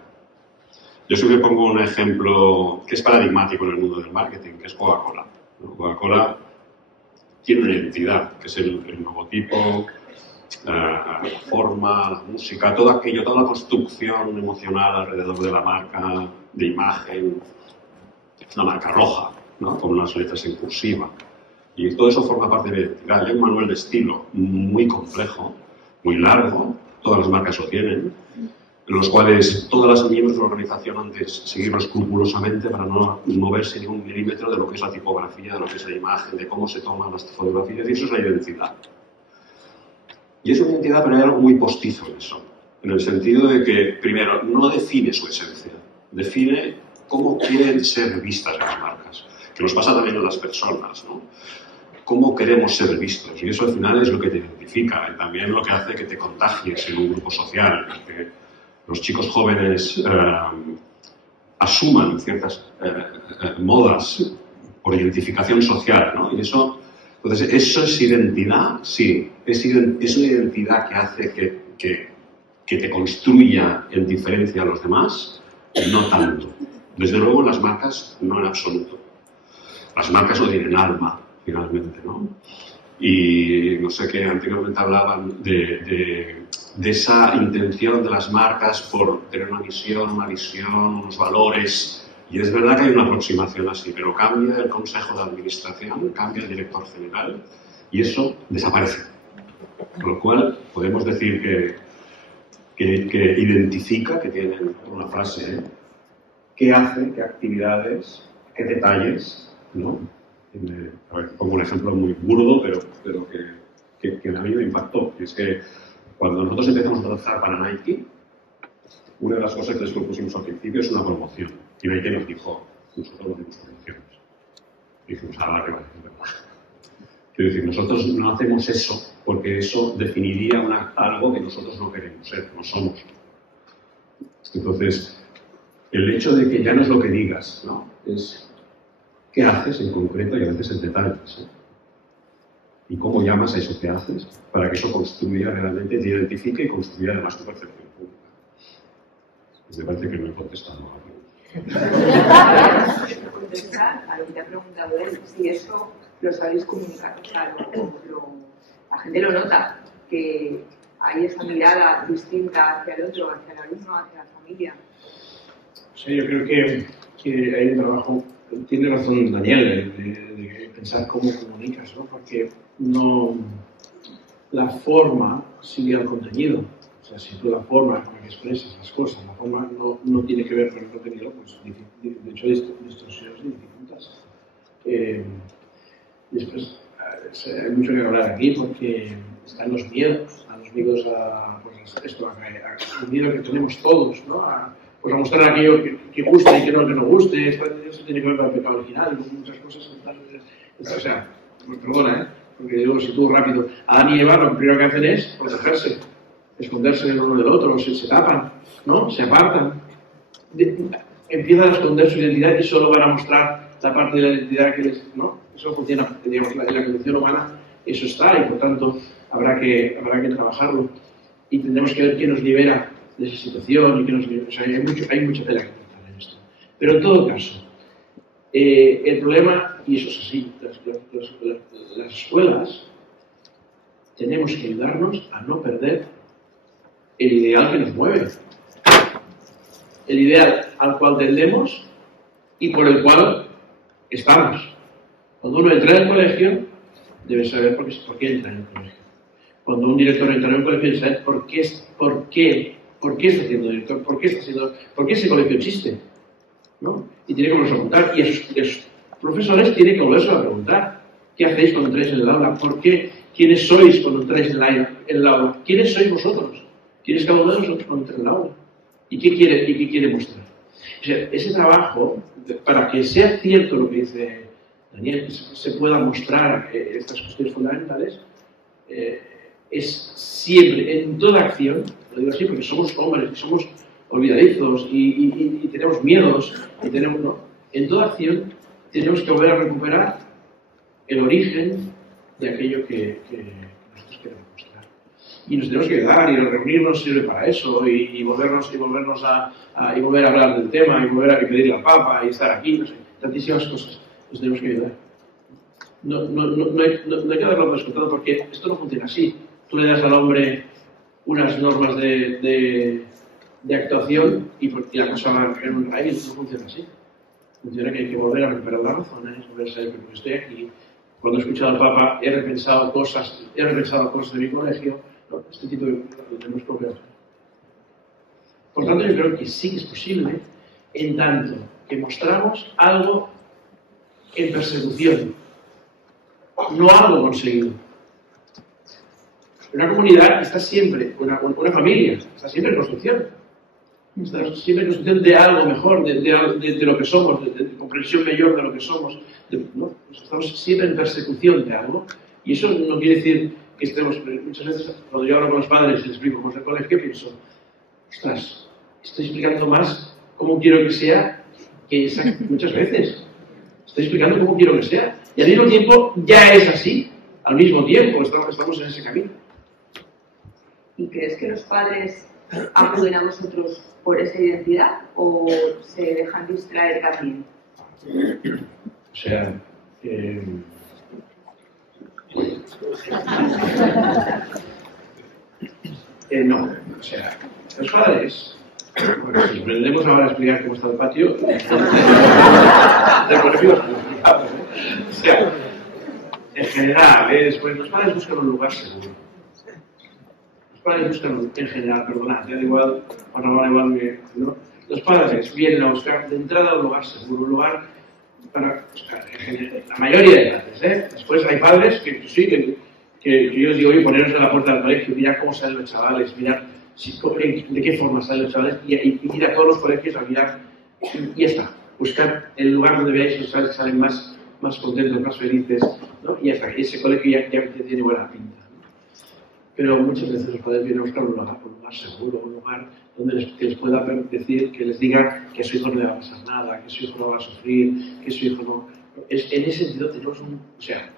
Yo siempre pongo un ejemplo que es paradigmático en el mundo del marketing, que es Coca-Cola. Coca-Cola tiene una identidad, que es el logotipo, la forma, la música, todo aquello, toda la construcción emocional alrededor de la marca, de imagen. Es una marca roja, ¿no? Con unas letras en cursiva. Y todo eso forma parte de la identidad. Hay un manual de estilo muy complejo, muy largo, todas las marcas lo tienen, en los cuales todas las miembros de la organización han de seguirlo escrupulosamente para no moverse ni un milímetro de lo que es la tipografía, de lo que es la imagen, de cómo se toman las fotografías, y eso es la identidad. Y es una identidad, pero hay algo muy postizo en eso, en el sentido de que, primero, no define su esencia, define cómo quieren ser vistas las marcas, que nos pasa también a las personas, ¿no? Cómo queremos ser vistos, y eso al final es lo que te identifica, y también lo que hace que te contagies en un grupo social, que los chicos jóvenes asuman ciertas modas por identificación social, ¿no? Y eso, entonces, ¿eso es identidad? Sí, es una identidad que hace que te construya en diferencia a los demás, no tanto. Desde luego, las marcas no en absoluto. Las marcas no tienen alma, finalmente, ¿no? Y no sé qué, anteriormente hablaban de esa intención de las marcas por tener una misión, una visión, unos valores. Y es verdad que hay una aproximación así, pero cambia el consejo de administración, cambia el director general y eso desaparece. Con lo cual, podemos decir que identifica, que tiene una frase, qué hace, qué actividades, qué detalles, ¿no? A ver, pongo un ejemplo muy burdo, pero que a mí me impactó. Y es que cuando nosotros empezamos a trabajar para Nike, una de las cosas que les propusimos al principio es una promoción. Y Nike nos dijo, nosotros no hacemos promociones. Y dijimos, vale. Quiero decir, nosotros no hacemos eso porque eso definiría algo que nosotros no queremos ser, no somos. Entonces, el hecho de que ya no es lo que digas, ¿no? Es qué haces en concreto y a veces en detalles, ¿eh? Y cómo llamas a eso que haces para que eso construya realmente, te identifique y construya además tu percepción pública. Me parece que no he contestado a contestar a lo que te ha preguntado él, si eso lo sabéis comunicar, o sea, la gente lo nota, que hay esa mirada distinta hacia el otro, hacia el alumno, hacia la familia. Sí, yo creo que hay un trabajo, tiene razón Daniel, de pensar cómo comunicas, ¿no? Porque no, la forma sigue al contenido. O sea, si tú la forma con la que expresas las cosas, la forma no tiene que ver con el contenido, pues de hecho distorsiones y dificultas. Después, hay mucho que hablar aquí porque están los miedos a pues esto, el miedo que tenemos todos, ¿no? A mostrar aquello que gusta y que no guste. Eso tiene que ver con el pecado original, con muchas cosas. O sea, perdona, porque digo, si tú rápido, Adán y Eva lo primero que hacen es protegerse, esconderse del uno del otro, se tapan, ¿no? Se apartan, empiezan a esconder su identidad y solo van a mostrar la parte de la identidad que les, ¿no? Eso funciona, digamos, en la condición humana, eso está y por tanto habrá que trabajarlo y tendremos que ver qué nos libera de esa situación y qué nos libera. O sea, hay mucha tela que cortar en esto. Pero en todo caso, el problema, y eso es así, las escuelas tenemos que ayudarnos a no perder el ideal que nos mueve, el ideal al cual tendemos y por el cual estamos. Cuando uno entra en el colegio, debe saber por qué entra en el colegio. Cuando un director entra en un colegio, debe saber por qué está siendo director, por qué ese colegio existe, ¿no? Y tiene que volverse a preguntar. Y a sus profesores tienen que volverse a preguntar. ¿Qué hacéis cuando entráis en el aula? ¿Por qué? ¿Quiénes sois cuando entráis en el aula? ¿Quiénes sois vosotros? ¿Quién es cada uno de nosotros cuando entra en el aula? ¿Y qué quiere mostrar? O sea, ese trabajo, para que sea cierto lo que dice Daniel, que se pueda mostrar estas cuestiones fundamentales, es siempre, en toda acción, lo digo así porque somos hombres, somos olvidadizos y tenemos miedos, y tenemos, ¿no? En toda acción tenemos que volver a recuperar el origen de aquello que nosotros queremos mostrar. Y nos tenemos que quedar, y reunirnos sirve para eso, y volver a hablar del tema, y volver a pedirle al Papa, y estar aquí, no sé, tantísimas cosas. Nos tenemos que ayudar. No hay que darlo por descontado, porque esto no funciona así. Tú le das al hombre unas normas de actuación y la cosa va en un raíz. No funciona así. Funciona que hay que volver a recuperar las razones, volver a saber que estoy aquí. Cuando he escuchado al Papa, he repensado cosas de mi colegio. ¿No? Este tipo de cosas lo tenemos que hacer. Por tanto, yo creo que sí que es posible, en tanto que mostramos algo en persecución, no algo conseguido. Una comunidad está siempre, una familia, está siempre en construcción. Está siempre en construcción de algo mejor, de lo que somos, de comprensión mayor de lo que somos. ¿No? Estamos siempre en persecución de algo. Y eso no quiere decir que estemos... Muchas veces, cuando yo hablo con los padres y les explico cómo es el colegio, pienso, ostras, estoy explicando más cómo quiero que sea que muchas veces. Estoy explicando cómo quiero que sea. Y al mismo tiempo ya es así. Al mismo tiempo estamos en ese camino. ¿Y crees que los padres acuden a vosotros por esa identidad o se dejan distraer también? O sea, no. O sea, los padres... Bueno, si aprendemos ahora a explicar cómo está el patio, del colegio lo explicamos, ¿eh? O sea, en general, después los padres buscan un lugar seguro. Los padres buscan, en general, perdonad, ya da igual, ¿no? Los padres vienen a buscar de entrada un lugar seguro, un lugar para buscar, en general, la mayoría de padres, ¿eh? Después hay padres que sí, que yo les digo, oye, poneros en la puerta del colegio, mirad cómo salen los chavales, mirad de qué forma salen los chavales y ir a todos los colegios a mirar y ya está, buscar el lugar donde veáis los chavales que salen más contentos, más felices, ¿no? Y ya está, ese colegio ya tiene buena pinta, ¿no? Pero muchas veces los padres vienen a buscar un lugar seguro, un lugar donde les pueda decir, que les diga que a su hijo no le va a pasar nada, que su hijo no va a sufrir, que su hijo no... En ese sentido tenemos o sea,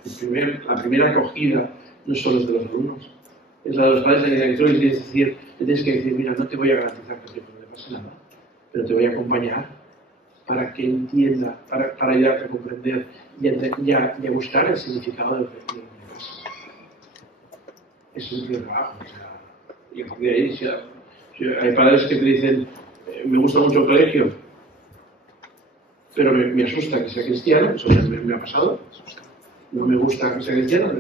la primera acogida no solo es de los alumnos, es la de los padres de la directora, y le tienes que decir, mira, no te voy a garantizar que a tu hijo no le pase nada, pero te voy a acompañar para que entienda, para ayudarte a comprender y a buscar el significado de lo que pasa. Eso es el primer trabajo. O sea, y a partir de ahí, si hay padres que te dicen, me gusta mucho el colegio, pero me asusta que sea cristiano, eso me ha pasado. No me gusta que sea cristiano, y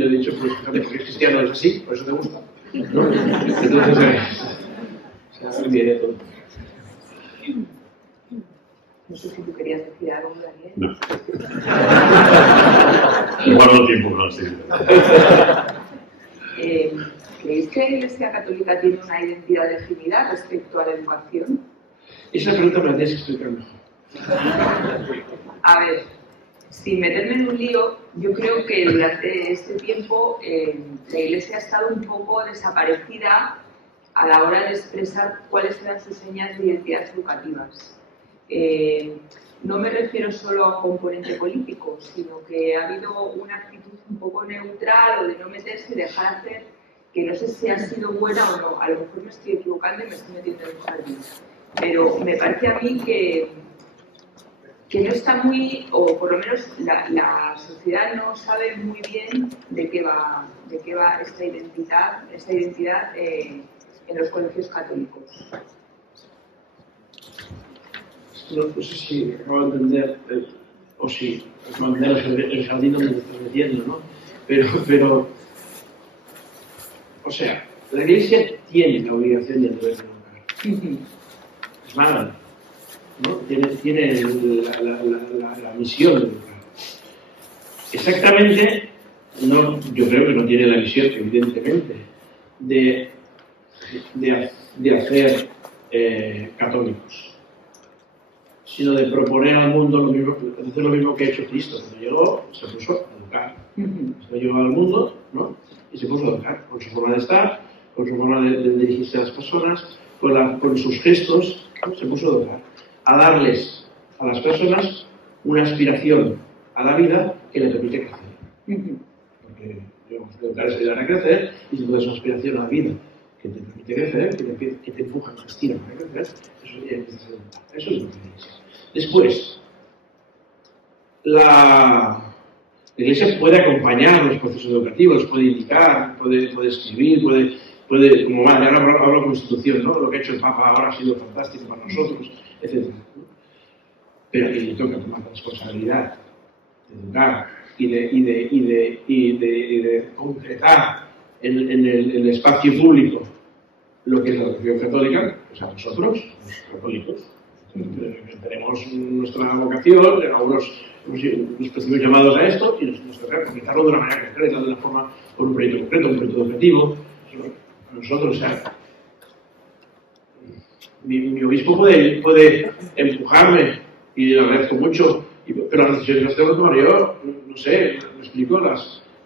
yo he dicho, pues fíjate, porque es cristiano es así, por eso te gusta, ¿no? Entonces, se viene todo. No sé si tú querías decir algo, Daniel. No. Guardo tiempo para el siguiente. ¿Creéis que la Iglesia Católica tiene una identidad definida respecto a la educación? Esa pregunta me la tienes que explicar mejor. A ver, sin meterme en un lío, yo creo que durante este tiempo la Iglesia ha estado un poco desaparecida a la hora de expresar cuáles eran sus señas de identidad educativas. No me refiero solo a un componente político, sino que ha habido una actitud un poco neutral o de no meterse y dejar hacer, que no sé si ha sido buena o no. A lo mejor me estoy equivocando y me estoy metiendo en un jardín. Pero me parece a mí que no está muy, o por lo menos la sociedad no sabe muy bien de qué va esta identidad en los colegios católicos. No sé si acabo de entender, o si acabo de entender el jardín donde te estás metiendo, ¿no? Pero, o sea, la Iglesia tiene la obligación de deber de educar. Es mala, ¿no? Tiene la misión de educar. Exactamente, no, yo creo que no tiene la misión, evidentemente, de hacer católicos. sino de proponer al mundo lo mismo, hacer lo mismo que ha hecho Cristo. Cuando llegó, se puso a educar. Se llegó al mundo, ¿no? Y se puso a educar, con su forma de estar, con su forma de dirigirse a las personas, con sus gestos, ¿no? Se puso a educar. A darles a las personas una aspiración a la vida que les permite crecer. Porque educar es ayudar a crecer, y si tú das una aspiración a la vida que te permite crecer, que te empuja, te estira para crecer, eso ya empiezas a educar. Eso es lo que es. Después, la Iglesia puede acompañar los procesos educativos, puede indicar, puede escribir, puede como va, ahora hablo como institución, ¿no? Lo que ha hecho el Papa ahora ha sido fantástico para nosotros, etc. Pero a quien le toca tomar la responsabilidad de educar y de concretar en el espacio público lo que es la educación católica, pues a nosotros, los católicos, tenemos nuestra vocación, algunos nos percibimos llamados a esto y nos toca concretarlo de una manera concreta, de una forma, con un proyecto concreto, un proyecto educativo. A nosotros, o sea, mi obispo puede empujarme y le agradezco mucho, pero las decisiones las tengo que tomar yo, no sé, me explico,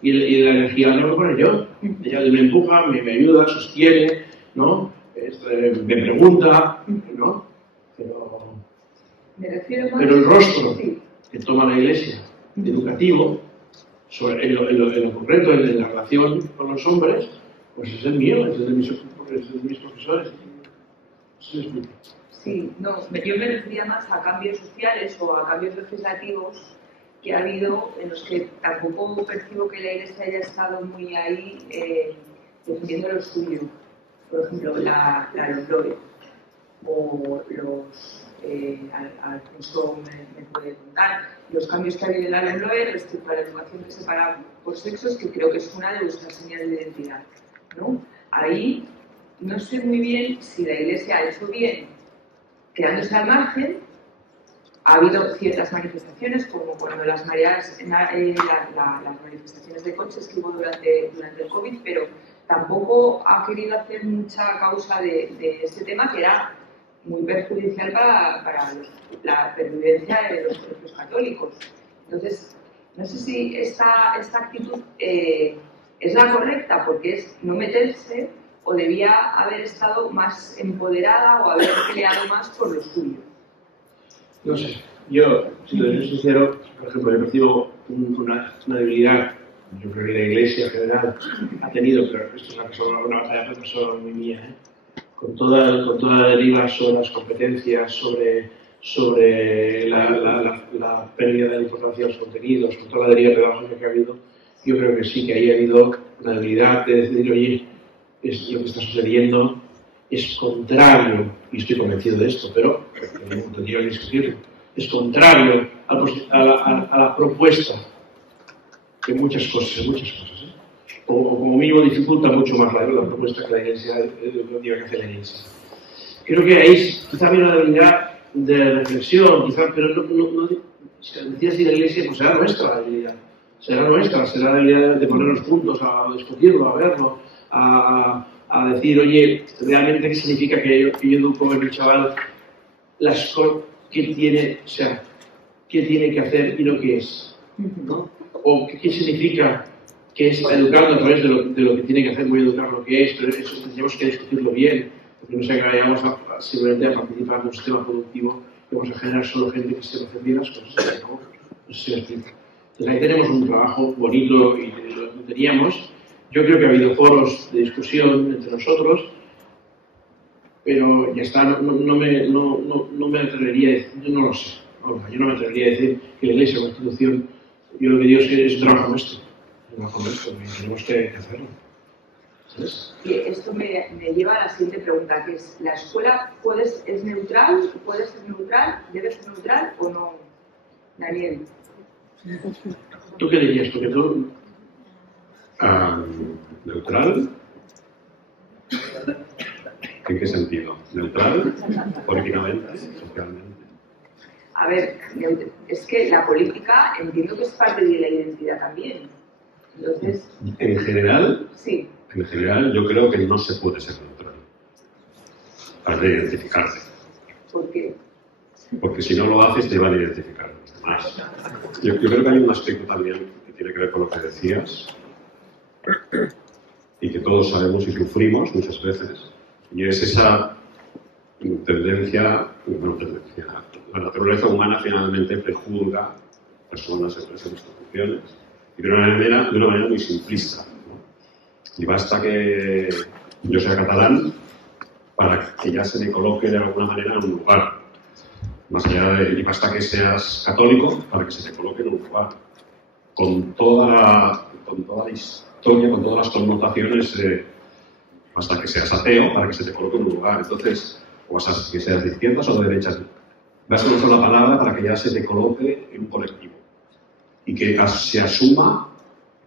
y la energía la tengo que poner yo. Ella me empuja, me ayuda, sostiene, ¿no? Me pregunta, ¿no? Pero el rostro que toma la Iglesia, educativo, en lo concreto, en la relación con los hombres, pues es el mío, es el de mis profesores. Sí, no, yo me refería más a cambios sociales o a cambios legislativos que ha habido en los que tampoco percibo que la Iglesia haya estado muy ahí defendiendo lo suyo. Por ejemplo, la LOMLOE o los... Alfonso me puede contar los cambios que ha habido en la LOMLOE respecto a la educación que separa por sexos, que creo que es una de vuestras señales de identidad, ¿no? Ahí no sé muy bien si la Iglesia ha hecho bien quedándose al margen. Ha habido ciertas manifestaciones, como cuando las mareas, las manifestaciones de coches que hubo durante el COVID, pero tampoco ha querido hacer mucha causa de este tema, que era muy perjudicial para la pervivencia de los propios católicos. Entonces, no sé si esta actitud es la correcta, porque es no meterse, o debía haber estado más empoderada o haber peleado más por lo suyo. No sé, yo, si lo soy sincero, por ejemplo, yo percibo una debilidad. Yo creo que la Iglesia en general ha tenido, pero esto es una batalla personal muy mía, con toda la deriva sobre las competencias, sobre la pérdida de la importancia de los contenidos, con toda la deriva pedagógica que ha habido. Yo creo que sí, que ahí ha habido una debilidad de decir, oye, lo que está sucediendo es contrario, y estoy convencido de esto, pero no tendría que discutirlo, es contrario a la propuesta de muchas cosas, o como mínimo dificulta mucho más la propuesta que la Iglesia educativa que hace la Iglesia. Creo que ahí quizá había una debilidad de reflexión, quizá, pero no decía si la Iglesia, pues será nuestra la debilidad, será la debilidad de ponernos juntos a discutirlo, a verlo, a decir, oye, realmente qué significa que yo educo a mi chaval, las cosas que tiene, o sea, qué tiene que hacer y no qué es, ¿no? O qué significa que es educando a través de lo que tiene que hacer, voy a educar lo que es, pero eso tendríamos que discutirlo bien, porque no sea que vayamos simplemente a participar en un sistema productivo y vamos a generar solo gente que sepa hacer bien las cosas, ¿no? No sé si me explico. Entonces ahí tenemos un trabajo bonito y lo teníamos. Yo creo que ha habido foros de discusión entre nosotros, pero ya está, no me atrevería a decir, yo no lo sé, yo no me atrevería a decir que la Iglesia, la Constitución, yo lo que digo es que es un trabajo nuestro, y tenemos que hacerlo. ¿Sabes? Y esto me lleva a la siguiente pregunta, que es, ¿la escuela es neutral? ¿Puede ser neutral? ¿Debe ser neutral o no? Daniel. ¿Tú qué dirías? Porque tú... ¿Neutral? ¿En qué sentido? ¿Neutral? ¿Políticamente? ¿Socialmente? A ver, es que la política entiendo que es parte de la identidad también. Entonces... ¿En general? Sí. En general yo creo que no se puede ser neutral. Para identificarte. ¿Por qué? porque si no lo haces te van a identificar los demás. Yo creo que hay un aspecto también que tiene que ver con lo que decías y que todos sabemos y sufrimos muchas veces, y es esa tendencia, la naturaleza humana finalmente prejuzga personas, empresas, instituciones, y de una manera muy simplista, ¿no? Y basta que yo sea catalán para que ya se me coloque de alguna manera en un lugar. Más allá de, y basta que seas católico para que se te coloque en un lugar. Con toda la historia, con todas las connotaciones, basta que seas ateo para que se te coloque en un lugar. Entonces, o basta que seas de izquierdas o de derechas. Basta una sola palabra para que ya se te coloque en un colectivo. Y que se asuma,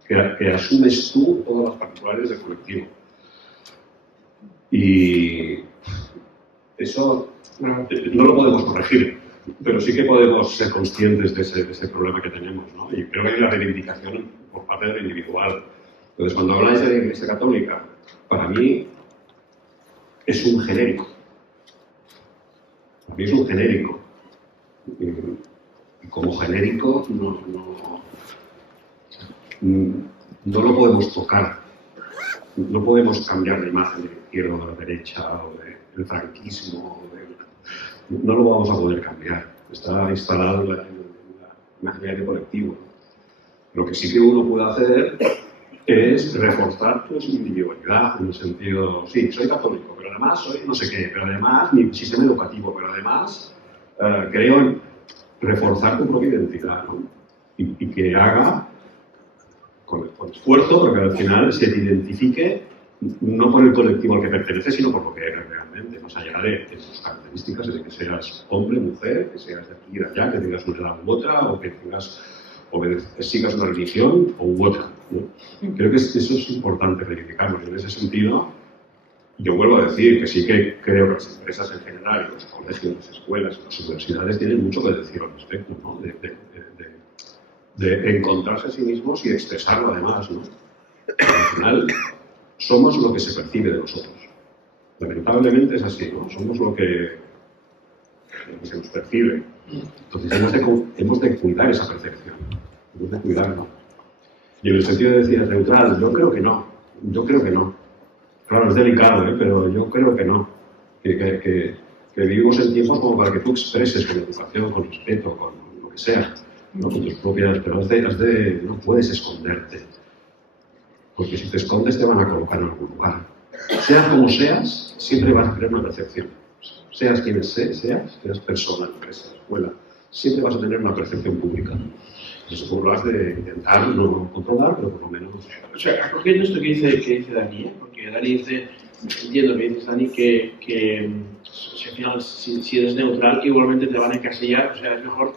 que asumes tú todas las particularidades del colectivo. Y eso no lo podemos corregir, pero sí que podemos ser conscientes de ese problema que tenemos, ¿no? Y creo que hay una reivindicación por parte del individual. Entonces, cuando habláis de la Iglesia Católica, para mí es un genérico. Para mí es un genérico. Y como genérico no lo podemos tocar. No podemos cambiar la imagen de la izquierda o de la derecha o del franquismo. No lo vamos a poder cambiar. Está instalado en el imaginario colectivo. Lo que sí que uno puede hacer es reforzar su individualidad, en el sentido, sí, soy católico, pero además soy no sé qué, pero además mi sistema educativo, pero además creo en reforzar tu propia identidad, ¿no? Y que haga con esfuerzo, porque al final se te identifique no por el colectivo al que pertenece, sino por lo que eres realmente, más allá de tus características, de que seas hombre, mujer, que seas de aquí y de allá, que tengas una edad u otra, o que sigas una religión u otra, ¿no? Creo que eso es importante verificarlo. Y en ese sentido, yo vuelvo a decir que sí que creo que las empresas en general, los colegios, las escuelas, las universidades tienen mucho que decir al respecto, ¿no? De encontrarse a sí mismos y expresarlo además, ¿no? Al final, somos lo que se percibe de nosotros. Lamentablemente es así, ¿no? Somos lo que se nos percibe. Entonces hemos de cuidar esa percepción. Hemos de cuidarla. Y en el sentido de decir neutral, yo creo que no. Yo creo que no. Claro, es delicado, pero yo creo que no. Que vivimos en tiempos como para que tú expreses con educación, con respeto, con lo que sea, ¿no? Con tus propias, pero no puedes esconderte. Porque si te escondes te van a colocar en algún lugar. Seas como seas, siempre vas a tener una percepción. Seas quien seas persona, empresa, escuela, siempre vas a tener una percepción pública. Eso tú lo has de intentar no controlar, pero por lo menos... O sea, acogiendo esto que dice Dani, porque Dani dice, entiendo que dices, Dani, que al final, si eres neutral, que igualmente te van a encasillar, o sea, es mejor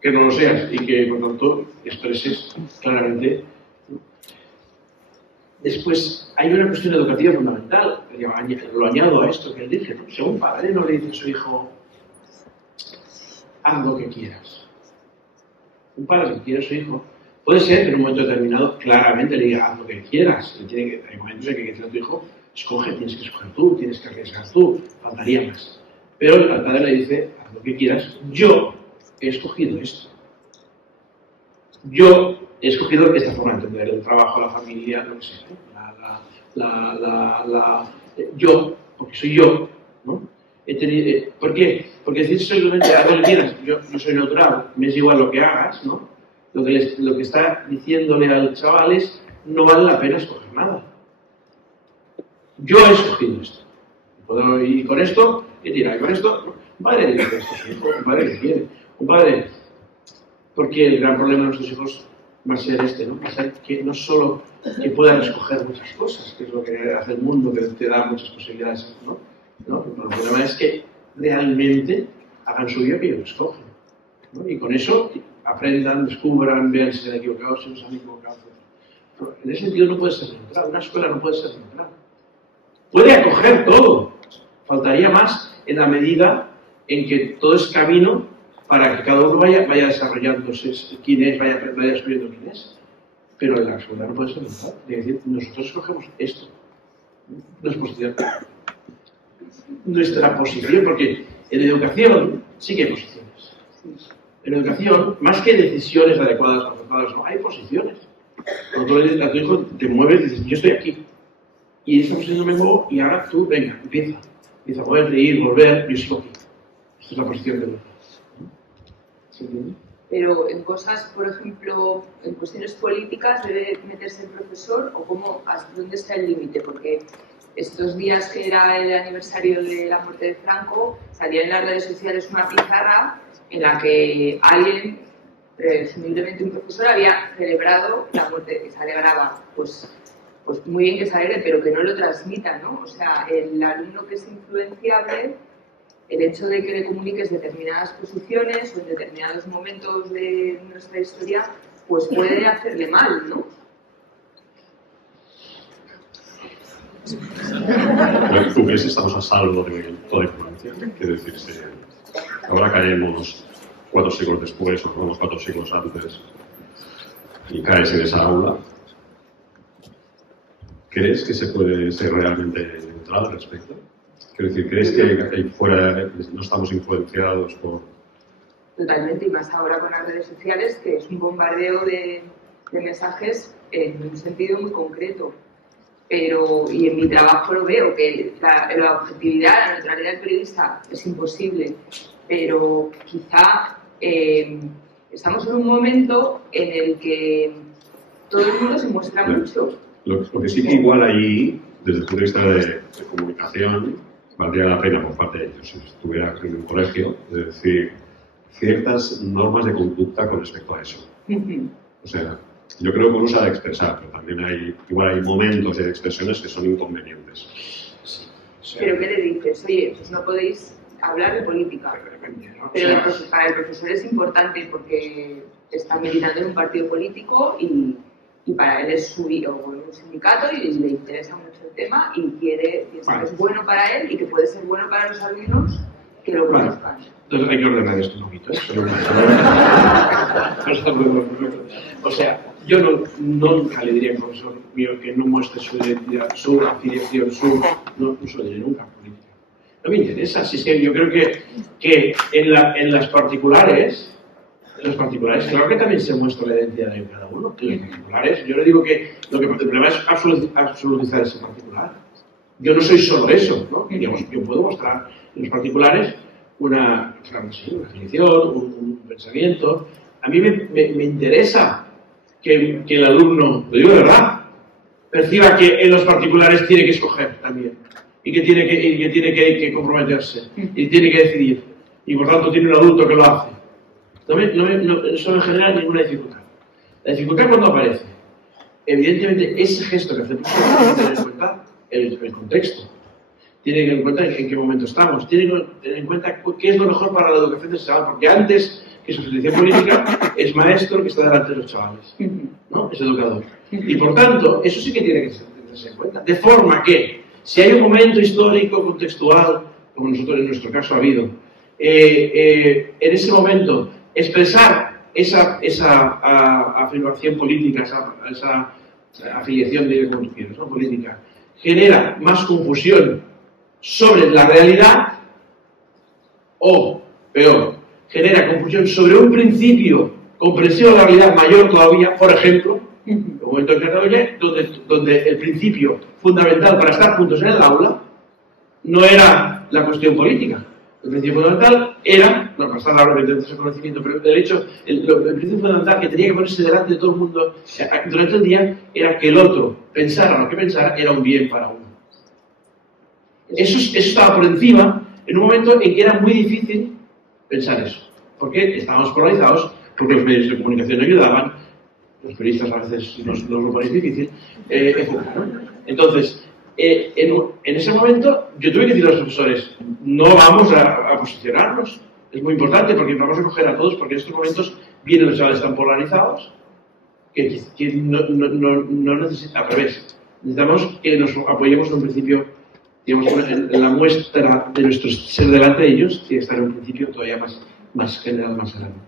que no lo seas y que, por tanto, expreses claramente. Después, hay una cuestión educativa fundamental, lo añado a esto que él dice, ¿no? Si a un padre no le dice a su hijo, haz lo que quieras. Un padre que quiere a su hijo, puede ser que en un momento determinado claramente le diga, haz lo que quieras. Hay momentos en que decir a tu hijo, escoge, tienes que escoger tú, tienes que arriesgar tú, faltaría más. Pero al padre le dice, haz lo que quieras, yo he escogido esto. Yo he escogido esta forma de entender el trabajo, la familia, lo que sea. Yo, porque soy yo, ¿no? ¿Por qué? Porque decir simplemente haz lo que quieras, yo no soy neutral, me es igual lo que hagas, ¿no? Lo que está diciéndole al chaval es, no vale la pena escoger nada. Yo he escogido esto. Y con esto, ¿qué tira? Y con esto, un padre dice esto, un padre que quiere. Un padre, porque el gran problema de nuestros hijos va a ser ¿no? Va a ser que no solo que puedan escoger muchas cosas, que es lo que hace el mundo, que te da muchas posibilidades, ¿no? El problema es que realmente hagan suyo que ellos escogen, ¿no? Y con eso aprendan, descubran, vean si se han equivocado, si no se han equivocado. Pero en ese sentido no puede ser neutral, una escuela no puede ser neutral. Puede acoger todo, faltaría más en la medida en que todo es camino para que cada uno vaya desarrollándose quién es, vaya descubriendo quién es. Pero en la escuela no puede ser neutral. Es decir, nosotros escogemos esto. Nuestra posición, porque en educación sí que hay posiciones. En educación, más que decisiones adecuadas o acertadas, no, hay posiciones. Cuando tú a tu hijo te mueves y dices, yo estoy aquí. Y esa posición me muevo y ahora tú, venga, empieza a poder ir, volver, yo sigo aquí. Esta es la posición de educación. ¿Se entiende? Pero en cosas, por ejemplo, en cuestiones políticas, ¿debe meterse el profesor o cómo, hasta dónde está el límite? Porque estos días que era el aniversario de la muerte de Franco, salía en las redes sociales una pizarra en la que alguien, presumiblemente un profesor, había celebrado la muerte, que se alegraba. Pues muy bien que se alegre, pero que no lo transmita, ¿no? O sea, el alumno que es influenciable, el hecho de que le comuniques determinadas posiciones o en determinados momentos de nuestra historia, pues puede hacerle mal, ¿no? ¿Tú crees que estamos a salvo de toda influencia? Quiere decirse, ahora caemos 4 siglos después o vamos 4 siglos antes y caes en esa aula. ¿Crees que se puede ser realmente neutral al respecto? Quiero decir, ¿crees que ahí fuera no estamos influenciados por...? Totalmente, y más ahora con las redes sociales, que es un bombardeo de mensajes en un sentido muy concreto. Pero, y en mi trabajo lo veo, que la objetividad, la neutralidad del periodista es imposible, pero quizá estamos en un momento en el que todo el mundo se muestra mucho. Lo que sí que igual ahí, desde el punto de vista de comunicación, valdría la pena por parte de ellos, si estuviera en un colegio, es decir, ciertas normas de conducta con respecto a eso. O sea, yo creo que uno sabe expresar, pero también igual hay momentos de expresiones que son inconvenientes. ¿Pero qué le dices? Oye, pues no podéis hablar de política. Pero para el profesor es importante porque está militando en un partido político y para él es su vida o en un sindicato y le interesa mucho el tema y piensa que es bueno para él y que puede ser bueno para los alumnos que lo conozcan. Entonces hay que ordenar esto un poquito. O sea, yo nunca le diría al profesor mío que no muestre su identidad, su afiliación, no se lo diré nunca. No me interesa. Si es que yo creo que en las particulares, claro que también se muestra la identidad de cada uno. En los particulares, yo le digo que el problema es absolutizar ese particular. Yo no soy solo eso, ¿no? Digamos, yo puedo mostrar en los particulares una afiliación, un pensamiento. A mí me interesa que el alumno, lo digo de verdad, perciba que en los particulares tiene que escoger también y que tiene que comprometerse y tiene que decidir y por tanto tiene un adulto que lo hace. Eso no genera ninguna dificultad. La dificultad cuando aparece, evidentemente ese gesto que hacemos tiene que tener en cuenta el contexto, tiene que tener en cuenta en qué momento estamos, tiene que tener en cuenta qué es lo mejor para la educación de ese chaval, porque antes que su afiliación política es maestro que está delante de los chavales, ¿no? Es educador. Y por tanto, eso sí que tiene que tenerse en cuenta, de forma que si hay un momento histórico, contextual, como nosotros en nuestro caso ha habido, en ese momento expresar esa afiliación política, esa afiliación de como tú quieras, ¿no? Política, genera más confusión sobre la realidad o, peor, genera confusión sobre un principio comprensivo de la realidad mayor todavía, por ejemplo, el momento en Cataluña, donde el principio fundamental para estar juntos en el aula no era la cuestión política. El principio fundamental era, bueno, pasar la hora de ese conocimiento, pero el principio fundamental que tenía que ponerse delante de todo el mundo durante el día era que el otro pensara lo que pensara era un bien para uno. Eso estaba por encima en un momento en que era muy difícil pensar eso, porque estábamos polarizados, porque los medios de comunicación no ayudaban, los periodistas a veces nos lo ponen difícil, etc. Entonces, en ese momento yo tuve que decir a los profesores, no vamos a posicionarnos, es muy importante porque vamos a coger a todos, porque en estos momentos vienen los chavales tan polarizados que no necesitan, al revés, necesitamos que nos apoyemos en un principio, digamos, en la muestra de nuestro ser delante de ellos, tiene que estar en un principio todavía más general, más grande.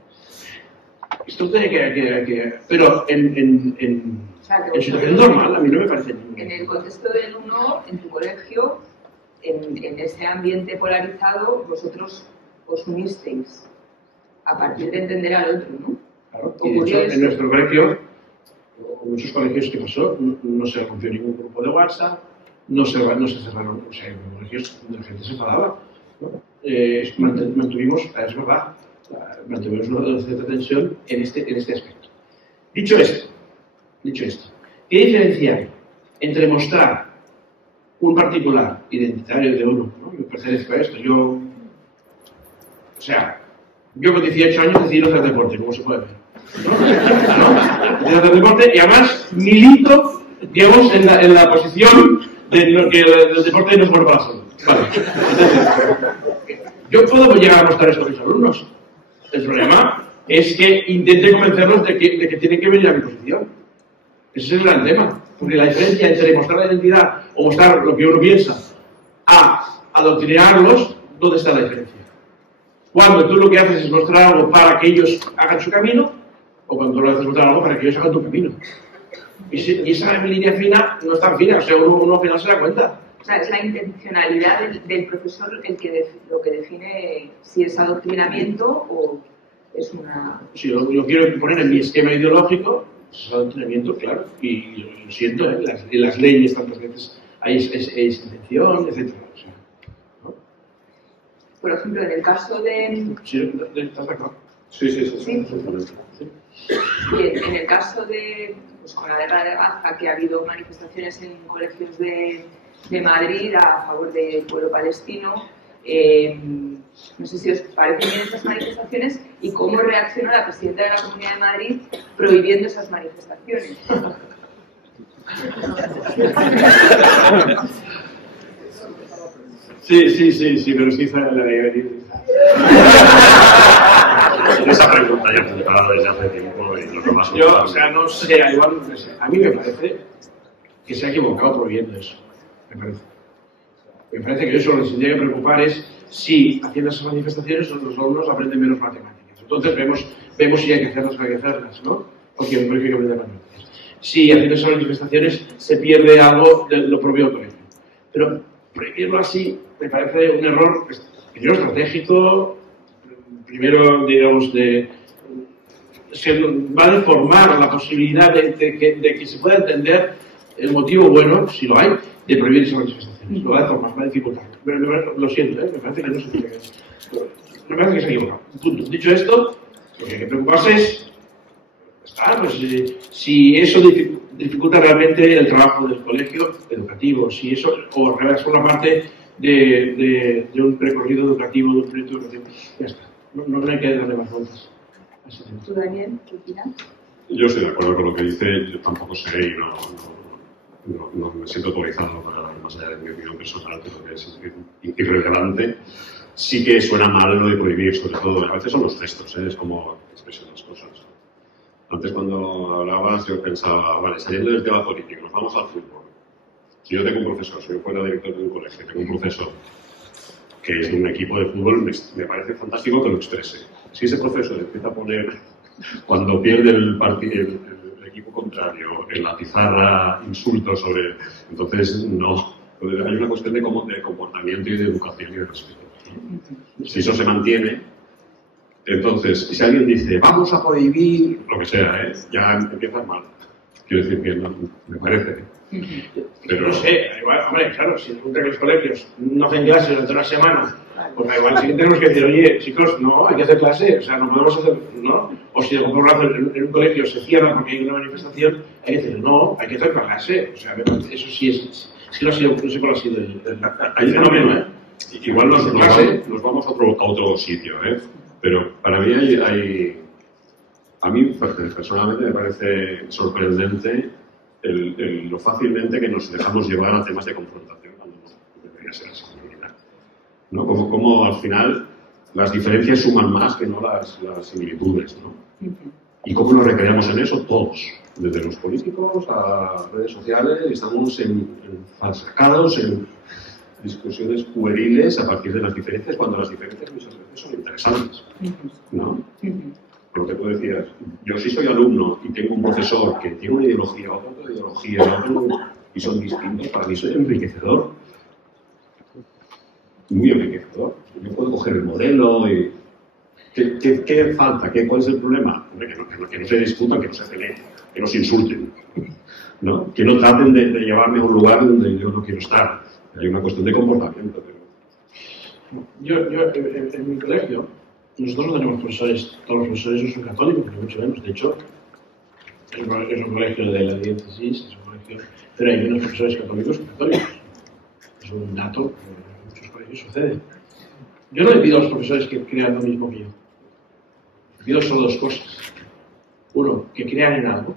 Esto tiene que pero en situación normal, a mí no me parece ningún. En el contexto del uno, en tu colegio, en ese ambiente polarizado, vosotros os unisteis a partir de entender al otro, ¿no? Claro, y de hecho, en nuestro colegio, o muchos colegios que pasó, no se rompió ningún grupo de WhatsApp, no se cerraron, o sea, en colegios donde la gente se enfadaba, ¿no? Mantuvimos, es verdad, mantuvimos una cierta tensión en este aspecto. Dicho esto, ¿qué diferencia hay entre mostrar un particular identitario de uno, ¿no? Me pertenezco a esto, yo con 18 años decidí no hacer deporte, como se puede ver, ¿no? Decidí hacer deporte y además milito, digamos, en la posición de que el deporte no es bueno para la salud. Vale. Entonces, yo puedo llegar a mostrar esto a mis alumnos. El problema es que intente convencerlos de que tienen que venir a mi posición. Ese es el gran tema. Porque la diferencia entre mostrar la identidad o mostrar lo que uno piensa a adoctrinarlos, ¿dónde está la diferencia? Cuando tú lo que haces es mostrar algo para que ellos hagan su camino, o cuando tú lo haces mostrar algo para que ellos hagan tu camino. Y esa línea fina no es tan fina, o sea, uno al final se da cuenta. O sea, es la intencionalidad del profesor lo que define si es adoctrinamiento o es una... Si lo quiero poner en mi esquema ideológico, es adoctrinamiento, claro, y lo siento, en las leyes tantas veces hay esa intención, etc. O sea, ¿no? Por ejemplo, en el caso de... Sí, ¿estás de acuerdo? Sí. Bien, en el caso de, pues, con la guerra de Gaza, que ha habido manifestaciones en colegios de Madrid a favor del pueblo palestino, no sé si os parecen bien estas manifestaciones y cómo reaccionó la presidenta de la Comunidad de Madrid prohibiendo esas manifestaciones. Sí, pero sí fue la de... Esa pregunta ya he preparado desde hace tiempo y lo que más... Yo, o sea, no sé, igual, a mí me parece que se ha equivocado prohibiendo eso. Me parece que eso lo que se tiene que preocupar es si haciendo esas manifestaciones los alumnos aprenden menos matemáticas. Entonces vemos si hay que hacerlas o hay que hacerlas, ¿no? Porque hay que aprender matemáticas. Si haciendo esas manifestaciones se pierde algo de lo propio del colegio. Pero prohibirlo así me parece un error, primero estratégico, primero, digamos, va a deformar la posibilidad de que se pueda entender el motivo bueno, si lo hay, de prohibir esas manifestaciones. Lo va a deformar, va a dificultar. Lo siento, me parece que no se tiene que... Me parece que se ha equivocado. Punto. Dicho esto, lo que hay que preocuparse es... pues, si eso dificulta realmente el trabajo del colegio educativo, si eso, o forma parte de un recorrido educativo, de un proyecto educativo, ya está. No hay que darle más vueltas. ¿Tú, Daniel, qué opinas? Yo estoy de acuerdo con lo que dice, yo tampoco sé y no me siento autorizado para dar más allá de mi opinión personal, creo que es irrelevante. Sí que suena mal lo de prohibir, sobre todo, a veces son los gestos, es como expresión las cosas. Antes cuando hablabas yo pensaba, vale, saliendo del tema político, nos vamos al fútbol. Si yo tengo un profesor, si yo fuera director de un colegio, tengo un profesor que es de un equipo de fútbol, me parece fantástico que lo exprese. Si ese profesor empieza a poner, cuando pierde el equipo contrario, en la pizarra insultos sobre... Entonces, no. Hay una cuestión de comportamiento y de educación y de respeto. Si eso se mantiene, entonces, si alguien dice, vamos a prohibir, lo que sea, ya empieza mal. Quiero decir que no, me parece. Pero no sé, igual, hombre, claro, si resulta que los colegios no hacen clases durante una semana, pues igual sí que tenemos que decir, oye, chicos, no, hay que hacer clase, o sea, no podemos hacer, ¿no? O si algún brazo en un colegio se cierra porque hay una manifestación, hay que decir, no, hay que hacer clase, o sea, eso sí es, no sé cuál ha sido el fenómeno, ¿eh? Igual nos vamos a otro sitio, pero para mí a mí personalmente me parece sorprendente lo fácilmente que nos dejamos llevar a temas de confrontación cuando no debería ser así, ¿no? Como al final las diferencias suman más que no las similitudes, ¿no? Y cómo nos recreamos en eso todos, desde los políticos a redes sociales, estamos enfalsacados en discusiones pueriles a partir de las diferencias, cuando las diferencias muchas veces son interesantes, ¿no? Lo que tú decías, yo sí soy alumno y tengo un profesor que tiene una ideología, otra ideología, y son distintos, para mí soy enriquecedor. Muy enriquecedor. yo puedo coger el modelo y... ¿Qué falta? ¿Cuál es el problema? Que no se discutan, que no se peleen, que no se insulten, ¿no? Que no traten de llevarme a un lugar donde yo no quiero estar. Hay una cuestión de comportamiento. Yo en mi colegio, nosotros no tenemos profesores, todos los profesores no son católicos, ni mucho menos. De hecho, es un colegio de la diócesis, es un colegio, pero hay menos profesores católicos que católicos. Es un dato que en muchos colegios sucede. Yo no le pido a los profesores que crean lo mismo que yo. Le pido solo dos cosas. Uno, que crean en algo,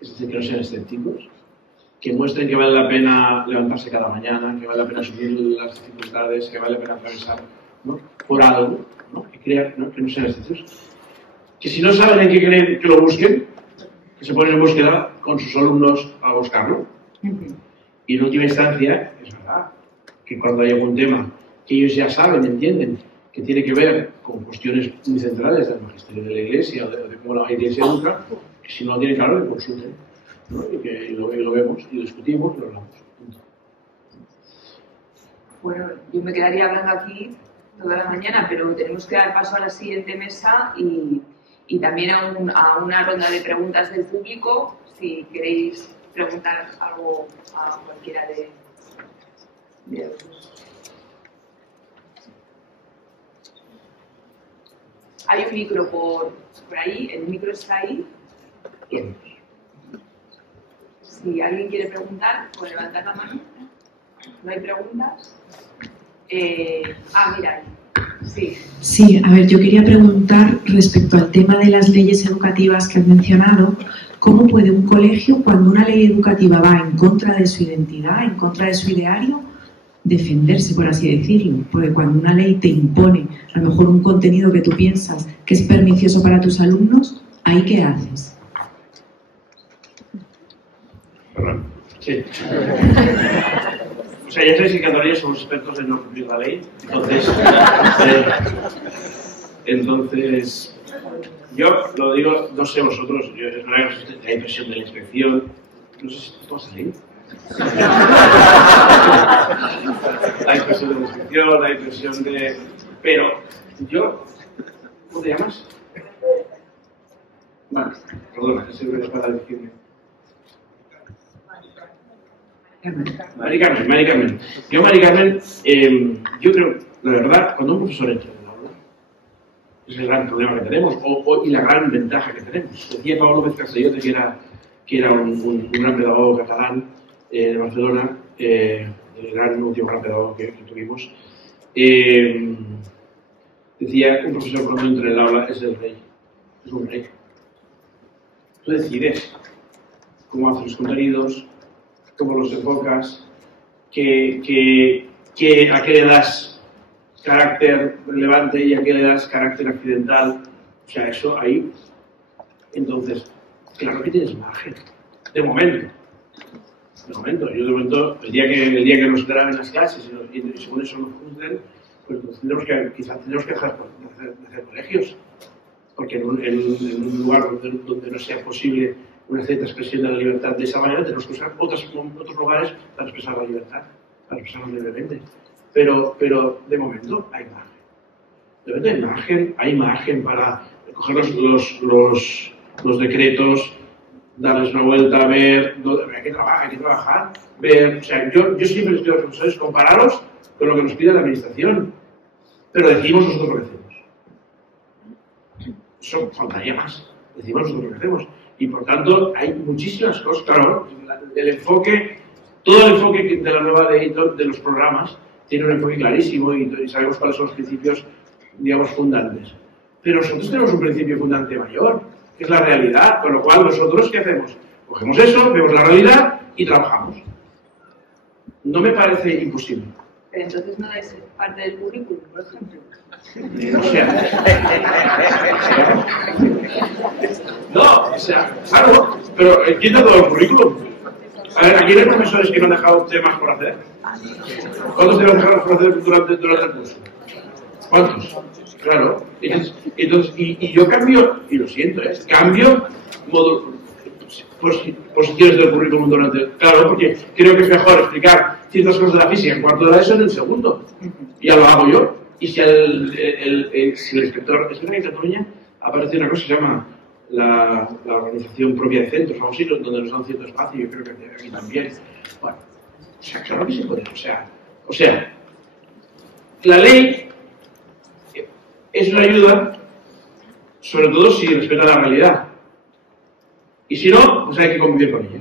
es decir, que no sean escépticos, que muestren que vale la pena levantarse cada mañana, que vale la pena subir las dificultades, que vale la pena atravesar, ¿no? Por algo, ¿no? Que crean, ¿no? Que no sean escépticos. Que si no saben en qué creen, que lo busquen, que se ponen en búsqueda con sus alumnos a buscarlo. Y en última instancia, es verdad, que cuando hay algún tema que ellos ya saben, entienden, que tiene que ver con cuestiones muy centrales del magisterio de la Iglesia o de cómo la Iglesia educa, que si no lo tienen claro, que consulten, ¿no? Y que lo vemos, y lo discutimos, y lo hablamos. Bueno, yo me quedaría hablando aquí toda la mañana, pero tenemos que dar paso a la siguiente mesa y también a una ronda de preguntas del público, si queréis preguntar algo a cualquiera de los dos. Hay un micro por ahí, el micro está ahí. Si alguien quiere preguntar, puede levantar la mano. ¿No hay preguntas? Mira ahí. Sí. Sí, a ver, yo quería preguntar respecto al tema de las leyes educativas que has mencionado, ¿cómo puede un colegio, cuando una ley educativa va en contra de su identidad, en contra de su ideario, defenderse, por así decirlo? Porque cuando una ley te impone a lo mejor un contenido que tú piensas que es pernicioso para tus alumnos, ¿ahí qué haces? Sí. O sea, ya sabéis que en Cataluña somos expertos en no cumplir la ley. Entonces, yo lo digo, no sé vosotros, es verdad que hay presión de la inspección. No sé si tú vas a salir. Hay presión de la inspección, hay presión de... Pero yo... ¿Cómo te llamas? Vale, perdona, que siempre es para decirme. Mari Carmen. Yo, Mari Carmen, yo creo, de verdad, cuando un profesor entra en el aula, es el gran problema que tenemos, y la gran ventaja que tenemos. Decía Pablo López Castellote, que era un gran pedagogo catalán de Barcelona, el último gran pedagogo que tuvimos, decía que un profesor cuando entra en el aula es el rey, es un rey. Tú decides cómo haces los contenidos, cómo los enfocas, a qué le das carácter relevante y a qué le das carácter accidental. O sea, eso ahí. Entonces, claro que tienes margen. De momento. Yo de momento, el día que nos graben las clases y según eso nos juzguen, pues quizás tendremos que dejar de hacer colegios. Porque en un lugar donde no sea posible una cierta expresión de la libertad de esa manera, tenemos que usar otros lugares para expresar la libertad, para expresarnos libremente. Pero de momento hay margen. De momento hay margen para coger los decretos, darles una vuelta, ver, hay que trabajar, ver. O sea, yo siempre les pido a los profesores compararlos con lo que nos pide la administración, pero decidimos nosotros lo que hacemos. Eso faltaría más. Decidimos nosotros lo que hacemos. Y por tanto, hay muchísimas cosas. Claro, todo el enfoque de la nueva ley de los programas tiene un enfoque clarísimo y sabemos cuáles son los principios, digamos, fundantes. Pero nosotros tenemos un principio fundante mayor, que es la realidad, con lo cual nosotros, ¿qué hacemos? Cogemos eso, vemos la realidad y trabajamos. No me parece imposible. Pero entonces no es parte del currículum, por ejemplo. Claro, pero quita todo el currículum. A ver, aquí hay profesores que no han dejado temas por hacer. ¿Cuántos temas dejaron por hacer durante el curso? ¿Cuántos? Claro. Entonces, y yo cambio, y lo siento, cambio posiciones del currículum durante... Claro, porque creo que es mejor explicar ciertas cosas de la física en cuarto de la ESO en el segundo. Y ya lo hago yo. Y si el inspector, es en Cataluña, aparece una cosa que se llama la organización propia de centros, vamos a ir donde nos dan cierto espacio, yo creo que aquí también. Bueno, o sea, claro que se puede, o sea, la ley es una ayuda, sobre todo si respeta la realidad. Y si no, pues hay que convivir con ella.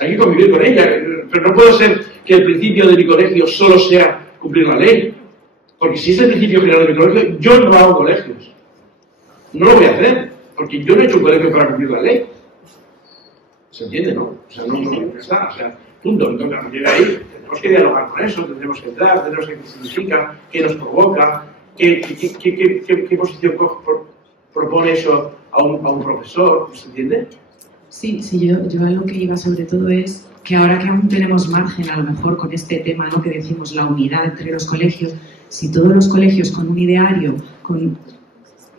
Hay que convivir con ella, pero no puede ser que el principio de mi colegio solo sea cumplir la ley. Porque si es el principio general de mi colegio, yo no hago colegios. No lo voy a hacer, porque yo no he hecho un colegio para cumplir la ley. ¿Se entiende, no? O sea, no está, o sea, punto. Entonces, a partir de ahí, tenemos que dialogar con eso, tendremos que entrar, tendremos que ver qué significa, qué nos provoca, qué posición propone eso a un profesor, ¿se entiende? Sí, yo a lo que iba sobre todo es que ahora que aún tenemos margen, a lo mejor con este tema, ¿no?, que decimos la unidad entre los colegios, si todos los colegios con un ideario,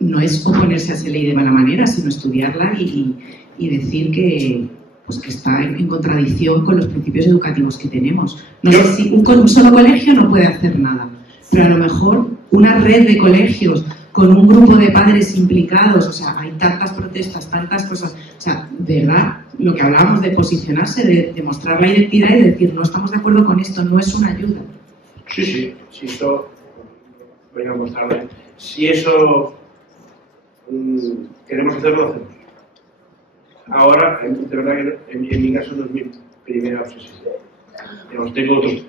no es oponerse a esa ley de mala manera, sino estudiarla y decir que está en contradicción con los principios educativos que tenemos. No sé si un solo colegio no puede hacer nada, pero a lo mejor una red de colegios con un grupo de padres implicados, o sea, hay tantas protestas, tantas cosas, o sea, de verdad, lo que hablábamos de posicionarse, de mostrar la identidad y decir, no estamos de acuerdo con esto, no es una ayuda. Sí, esto, voy a mostrarle, si eso queremos hacerlo, lo hacemos. Ahora, de verdad que en mi caso no es mi primera obsesión. Tengo otras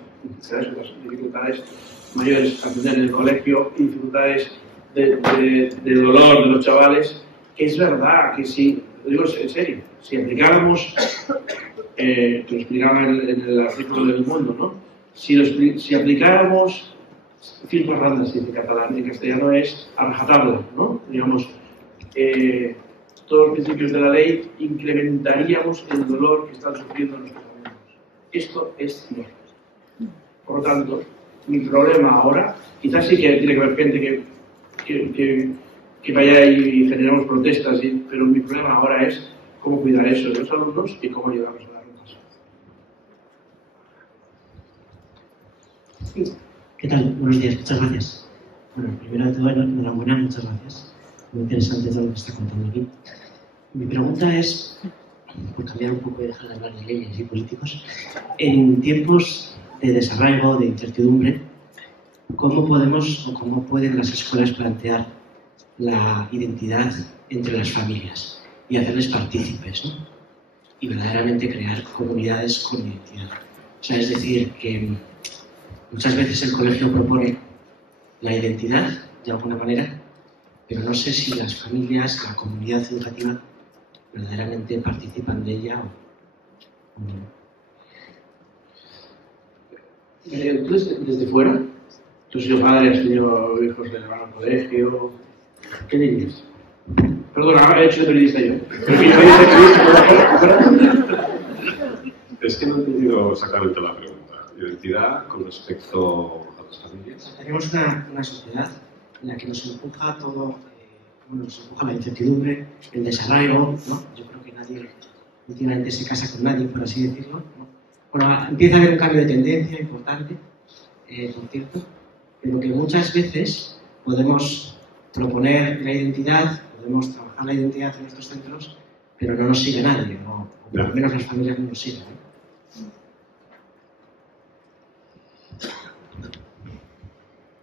dificultades mayores a atender en el colegio y dificultades de dolor de los chavales, que es verdad que si, lo digo en serio, si aplicáramos, lo explicaba en el artículo del Mundo, ¿no? Si aplicáramos firmas randas, en catalán, en castellano es a rajatabla, ¿no? Digamos, todos los principios de la ley, incrementaríamos el dolor que están sufriendo nuestros alumnos. Esto es cierto. Por lo tanto, mi problema ahora, quizás sí que tiene que haber gente que vaya y generemos protestas, pero mi problema ahora es cómo cuidar eso de los alumnos y cómo ayudarlos a dar un paso. ¿Qué tal? Buenos días, muchas gracias. Bueno, primero de todo, enhorabuena, muchas gracias. Muy interesante todo lo que está contando aquí. Mi pregunta es, por cambiar un poco y dejar de hablar de leyes y políticos, en tiempos de desarraigo, de incertidumbre, ¿cómo podemos o cómo pueden las escuelas plantear la identidad entre las familias y hacerles partícipes, ¿no? Y verdaderamente crear comunidades con identidad? O sea, es decir, que muchas veces el colegio propone la identidad, de alguna manera, pero no sé si las familias, la comunidad educativa, verdaderamente participan de ella o no. Entonces, desde fuera, tú has sido padre, has tenido hijos que van al colegio, ¿qué dirías? Perdona, he hecho de periodista yo. Es que no he entendido exactamente la pregunta. ¿Identidad con respecto a las familias? Tenemos una sociedad en la que nos empuja todo, nos empuja la incertidumbre, el desarraigo, ¿no? Yo creo que nadie últimamente se casa con nadie, por así decirlo, ¿no? Bueno, empieza a haber un cambio de tendencia importante, por cierto, pero que muchas veces podemos proponer la identidad, podemos trabajar la identidad en nuestros centros, pero no nos sigue nadie, ¿no? O por lo menos las familias no nos siguen, ¿no?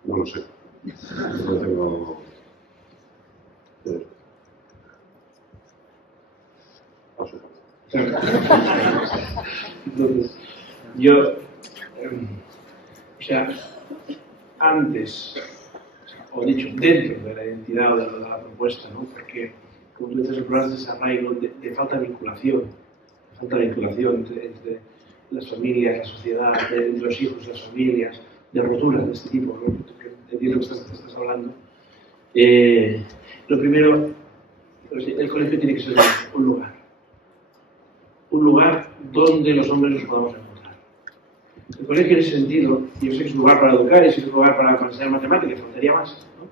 No lo sé. No tengo... Entonces, yo, o sea, antes, o dicho, dentro de la identidad o de la propuesta, ¿no? Porque, como tú dices, el problema de desarraigo, de falta de vinculación, entre las familias, la sociedad, entre los hijos, las familias, de roturas de este tipo, ¿no? Entiendo que estás hablando. Lo primero, el colegio tiene que ser un lugar donde los hombres nos podamos encontrar. El colegio en ese sentido, yo sé que es un lugar para educar, es un lugar para enseñar matemáticas, faltaría más, ¿no?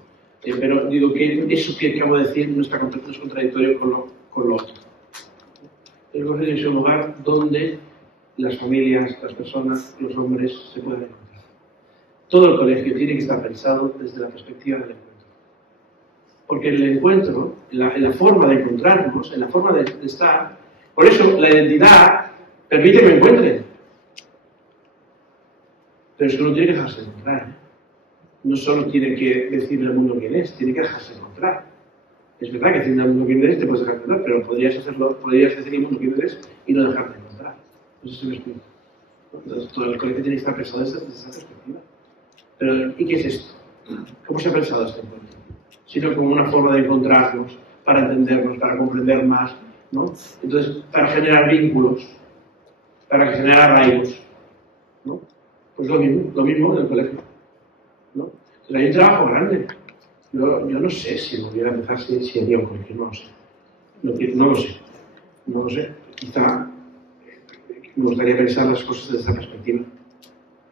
Pero digo que eso que acabo de decir no es contradictorio con lo otro. El colegio es un lugar donde las familias, las personas, los hombres se pueden encontrar. todo el colegio tiene que estar pensado desde la perspectiva del encuentro. Porque en el encuentro, en la forma de encontrarnos, en la forma de estar, por eso la identidad permite que me encuentren. Pero es que uno tiene que dejarse encontrar, ¿eh? No solo tiene que decirle al mundo quién es, tiene que dejarse encontrar. Es verdad que decirle al mundo quién eres te puedes dejar encontrar, pero podrías decir al mundo quién eres y no dejarte encontrar. No sé si me explico. Entonces, todo el colegio tiene que estar pensado desde esa perspectiva. Pero, ¿y qué es esto? ¿Cómo se ha pensado este encuentro? Sino como una forma de encontrarnos, para entendernos, para comprender más, ¿no? Entonces, para generar vínculos, para generar arraigos, ¿no? Pues lo mismo en el colegio, ¿no? Entonces, hay un trabajo grande. Yo no sé si volviera a empezar, si haría un colegio, no lo sé. No lo sé. Quizá me gustaría pensar las cosas desde esa perspectiva.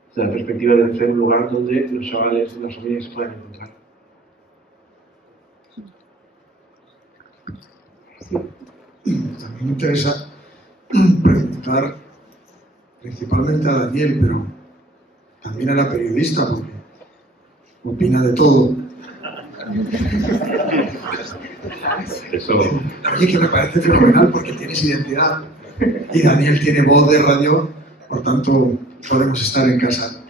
Desde la perspectiva de ser un lugar donde los chavales y las familias se puedan encontrar. También me interesa preguntar principalmente a Daniel, pero también a la periodista, porque opina de todo. Oye, que me parece fenomenal porque tienes identidad y Daniel tiene voz de radio, por tanto podemos estar en casa.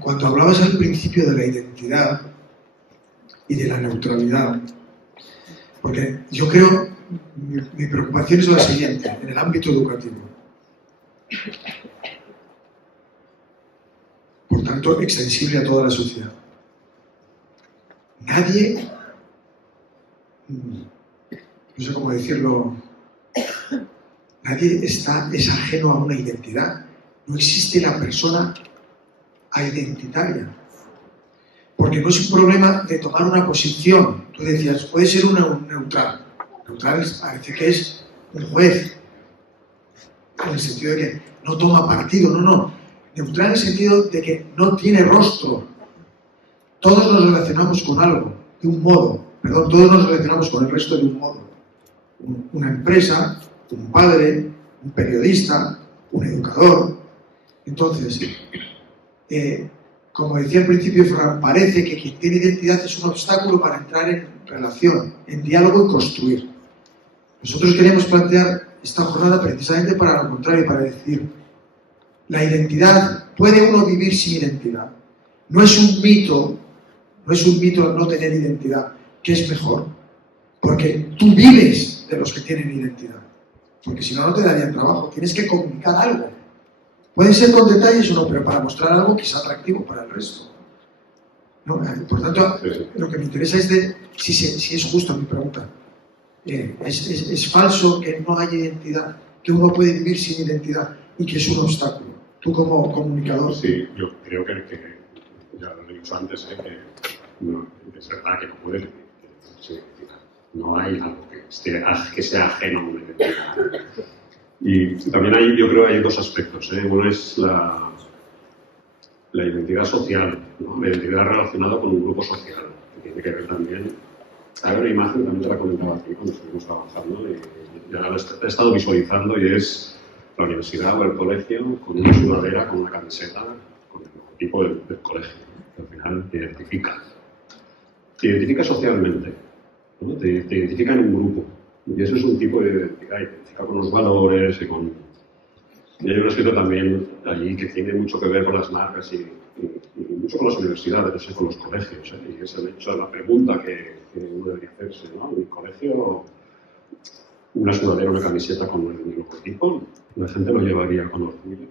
Cuando hablabas al principio de la identidad y de la neutralidad, porque yo creo, mi preocupación es la siguiente, en el ámbito educativo. Por tanto, extensible a toda la sociedad. Nadie, no sé cómo decirlo, nadie es ajeno a una identidad. No existe la persona identitaria. Porque no es un problema de tomar una posición. Tú decías, puede ser un neutral. Neutral parece que es un juez, en el sentido de que no toma partido, no. Neutral en el sentido de que no tiene rostro. Todos nos relacionamos con algo, de un modo. Todos nos relacionamos con el resto de un modo. Una empresa, un padre, un periodista, un educador. Entonces, como decía al principio Ferran, parece que quien tiene identidad es un obstáculo para entrar en relación, en diálogo y construir. Nosotros queremos plantear esta jornada precisamente para lo contrario, para decir, la identidad, ¿puede uno vivir sin identidad? No es un mito no tener identidad, que es mejor, porque tú vives de los que tienen identidad, porque si no, no te darían trabajo, tienes que comunicar algo. Pueden ser con detalles o no, pero para mostrar algo que es atractivo para el resto. ¿No? Por tanto, lo que me interesa es si es justo mi pregunta. Es falso que no haya identidad, que uno puede vivir sin identidad y que es un obstáculo. Tú como comunicador. Sí, yo creo que ya lo he dicho antes, que no, es verdad que no puedes vivir sin identidad. No hay algo que sea ajeno a una identidad. Y también yo creo que hay dos aspectos. Uno es la identidad social, ¿no? La identidad relacionada con un grupo social, que tiene que ver también. Hay una imagen, también te la comentaba aquí cuando estuvimos trabajando, y ya la he estado visualizando, y es la universidad o el colegio con una sudadera, con una camiseta, con el logotipo del colegio, que al final te identifica. Te identifica socialmente, ¿no? Te identifica en un grupo. Y eso es un tipo de identidad, identifica con los valores y con... Y hay un escrito también allí que tiene mucho que ver con las marcas y mucho con las universidades, no sé, con los colegios, y es el hecho de la pregunta que uno debería hacerse, ¿no? En mi colegio, una sudadera, una camiseta con el logotipo, la gente lo llevaría con orgullo.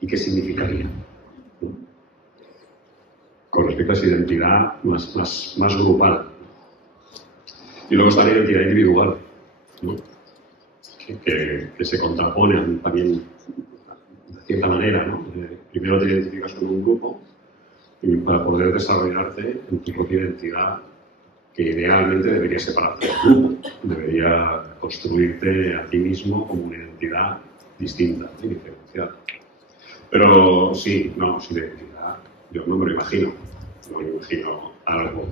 ¿Y qué significaría? ¿No? Con respecto a esa identidad más grupal. Y luego está la identidad individual, ¿no? que se contrapone también de cierta manera, ¿no? Primero te identificas con un grupo y para poder desarrollarte un tipo de identidad que idealmente debería separarte del grupo, debería construirte a ti mismo como una identidad distinta y diferenciada. Pero sí, no, sin identidad, yo no me lo imagino, no me imagino algo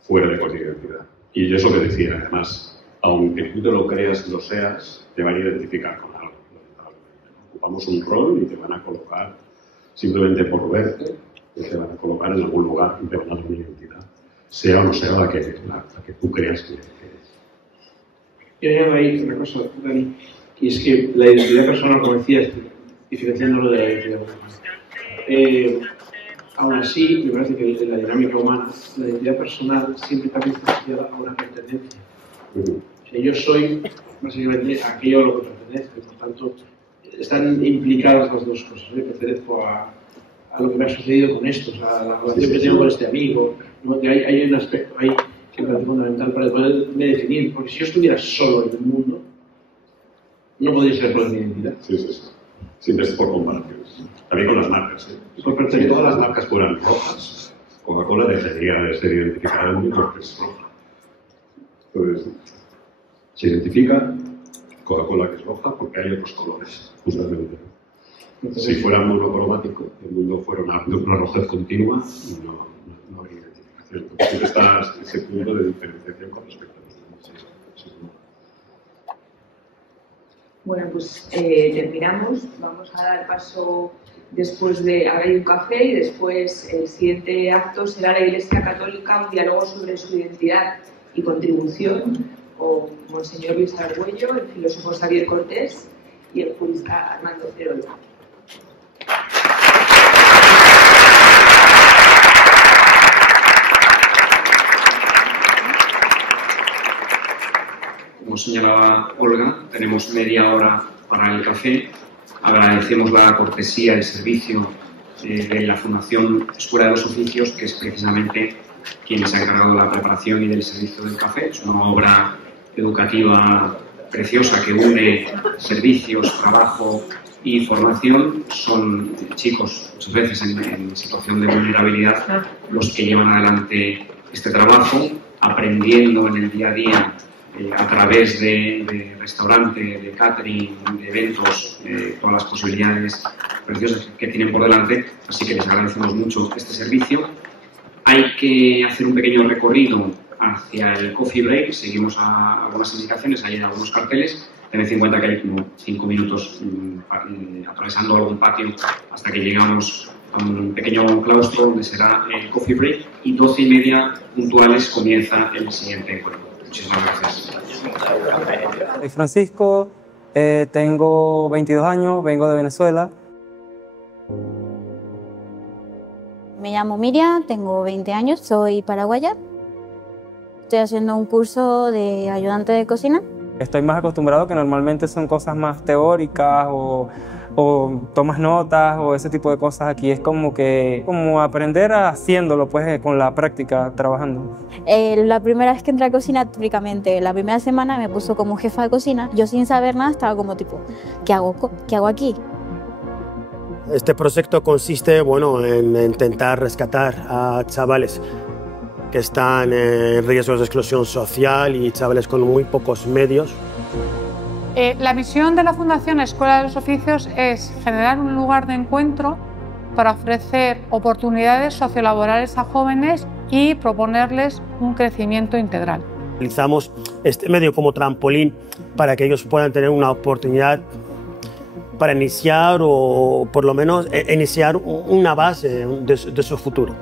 fuera de cualquier identidad. Y eso que decía, además, aunque tú te lo creas y lo seas, te van a identificar con algo. Ocupamos un rol y te van a colocar simplemente por verte, te van a colocar en algún lugar impregnado de una identidad, sea o no sea la que tú creas que es. Yo añado ahí una cosa, Dani, y es que la identidad personal, como decías, diferenciándolo de la identidad humana. Aún así, me parece que en la dinámica humana, la identidad personal siempre también está asociada a una pertenencia. O sea, yo soy básicamente aquello a lo que pertenezco, por tanto, están implicadas las dos cosas. Yo pertenezco a lo que me ha sucedido con esto, a la relación que tengo con este amigo, ¿no? Que hay un aspecto ahí que me parece fundamental para poderme definir, porque si yo estuviera solo en el mundo, no podría ser por mi identidad. Sí. Siempre es por comparaciones. También con las marcas. Si todas las marcas fueran rojas, Coca-Cola dejaría de ser identificada en el mundo porque es roja. Entonces, se identifica Coca-Cola que es roja porque hay otros colores, justamente. Si fuera monocromático, el mundo fuera una rojez continua, no habría identificación. Entonces, siempre está ese punto de diferenciación con respecto a los demás. Bueno, pues terminamos. Vamos a dar paso después de haber un café y después el siguiente acto será la Iglesia Católica, un diálogo sobre su identidad y contribución con Monseñor Luis Argüello, el filósofo Xavier Cortés y el jurista Armando Cerola. Como señalaba Olga, tenemos media hora para el café. Agradecemos la cortesía y el servicio de la Fundación Escuela de los Oficios, que es precisamente quien se ha encargado de la preparación y del servicio del café. Es una obra educativa preciosa que une servicios, trabajo y formación. Son chicos, muchas veces en situación de vulnerabilidad, los que llevan adelante este trabajo, aprendiendo en el día a día a través de restaurante, de catering, de eventos, todas las posibilidades preciosas que tienen por delante, así que les agradecemos mucho este servicio. Hay que hacer un pequeño recorrido hacia el coffee break, seguimos a algunas indicaciones, hay algunos carteles, tened en cuenta que hay como 5 minutos atravesando algún patio hasta que llegamos a un pequeño claustro donde será el coffee break y 12:30 puntuales comienza el siguiente encuentro. Muchísimas gracias. Soy Francisco, tengo 22 años, vengo de Venezuela. Me llamo Miriam, tengo 20 años, soy paraguaya. Estoy haciendo un curso de ayudante de cocina. Estoy más acostumbrado, que normalmente son cosas más teóricas o tomas notas o ese tipo de cosas. Aquí es como aprender haciéndolo, pues, con la práctica, trabajando. La primera vez que entré a cocina, típicamente, la primera semana me puso como jefa de cocina. Yo sin saber nada estaba como tipo, ¿qué hago aquí? Este proyecto consiste, en intentar rescatar a chavales que están en riesgos de exclusión social y chavales con muy pocos medios. La misión de la Fundación Escuela de los Oficios es generar un lugar de encuentro para ofrecer oportunidades sociolaborales a jóvenes y proponerles un crecimiento integral. Utilizamos este medio como trampolín para que ellos puedan tener una oportunidad para iniciar o por lo menos iniciar una base de su futuro.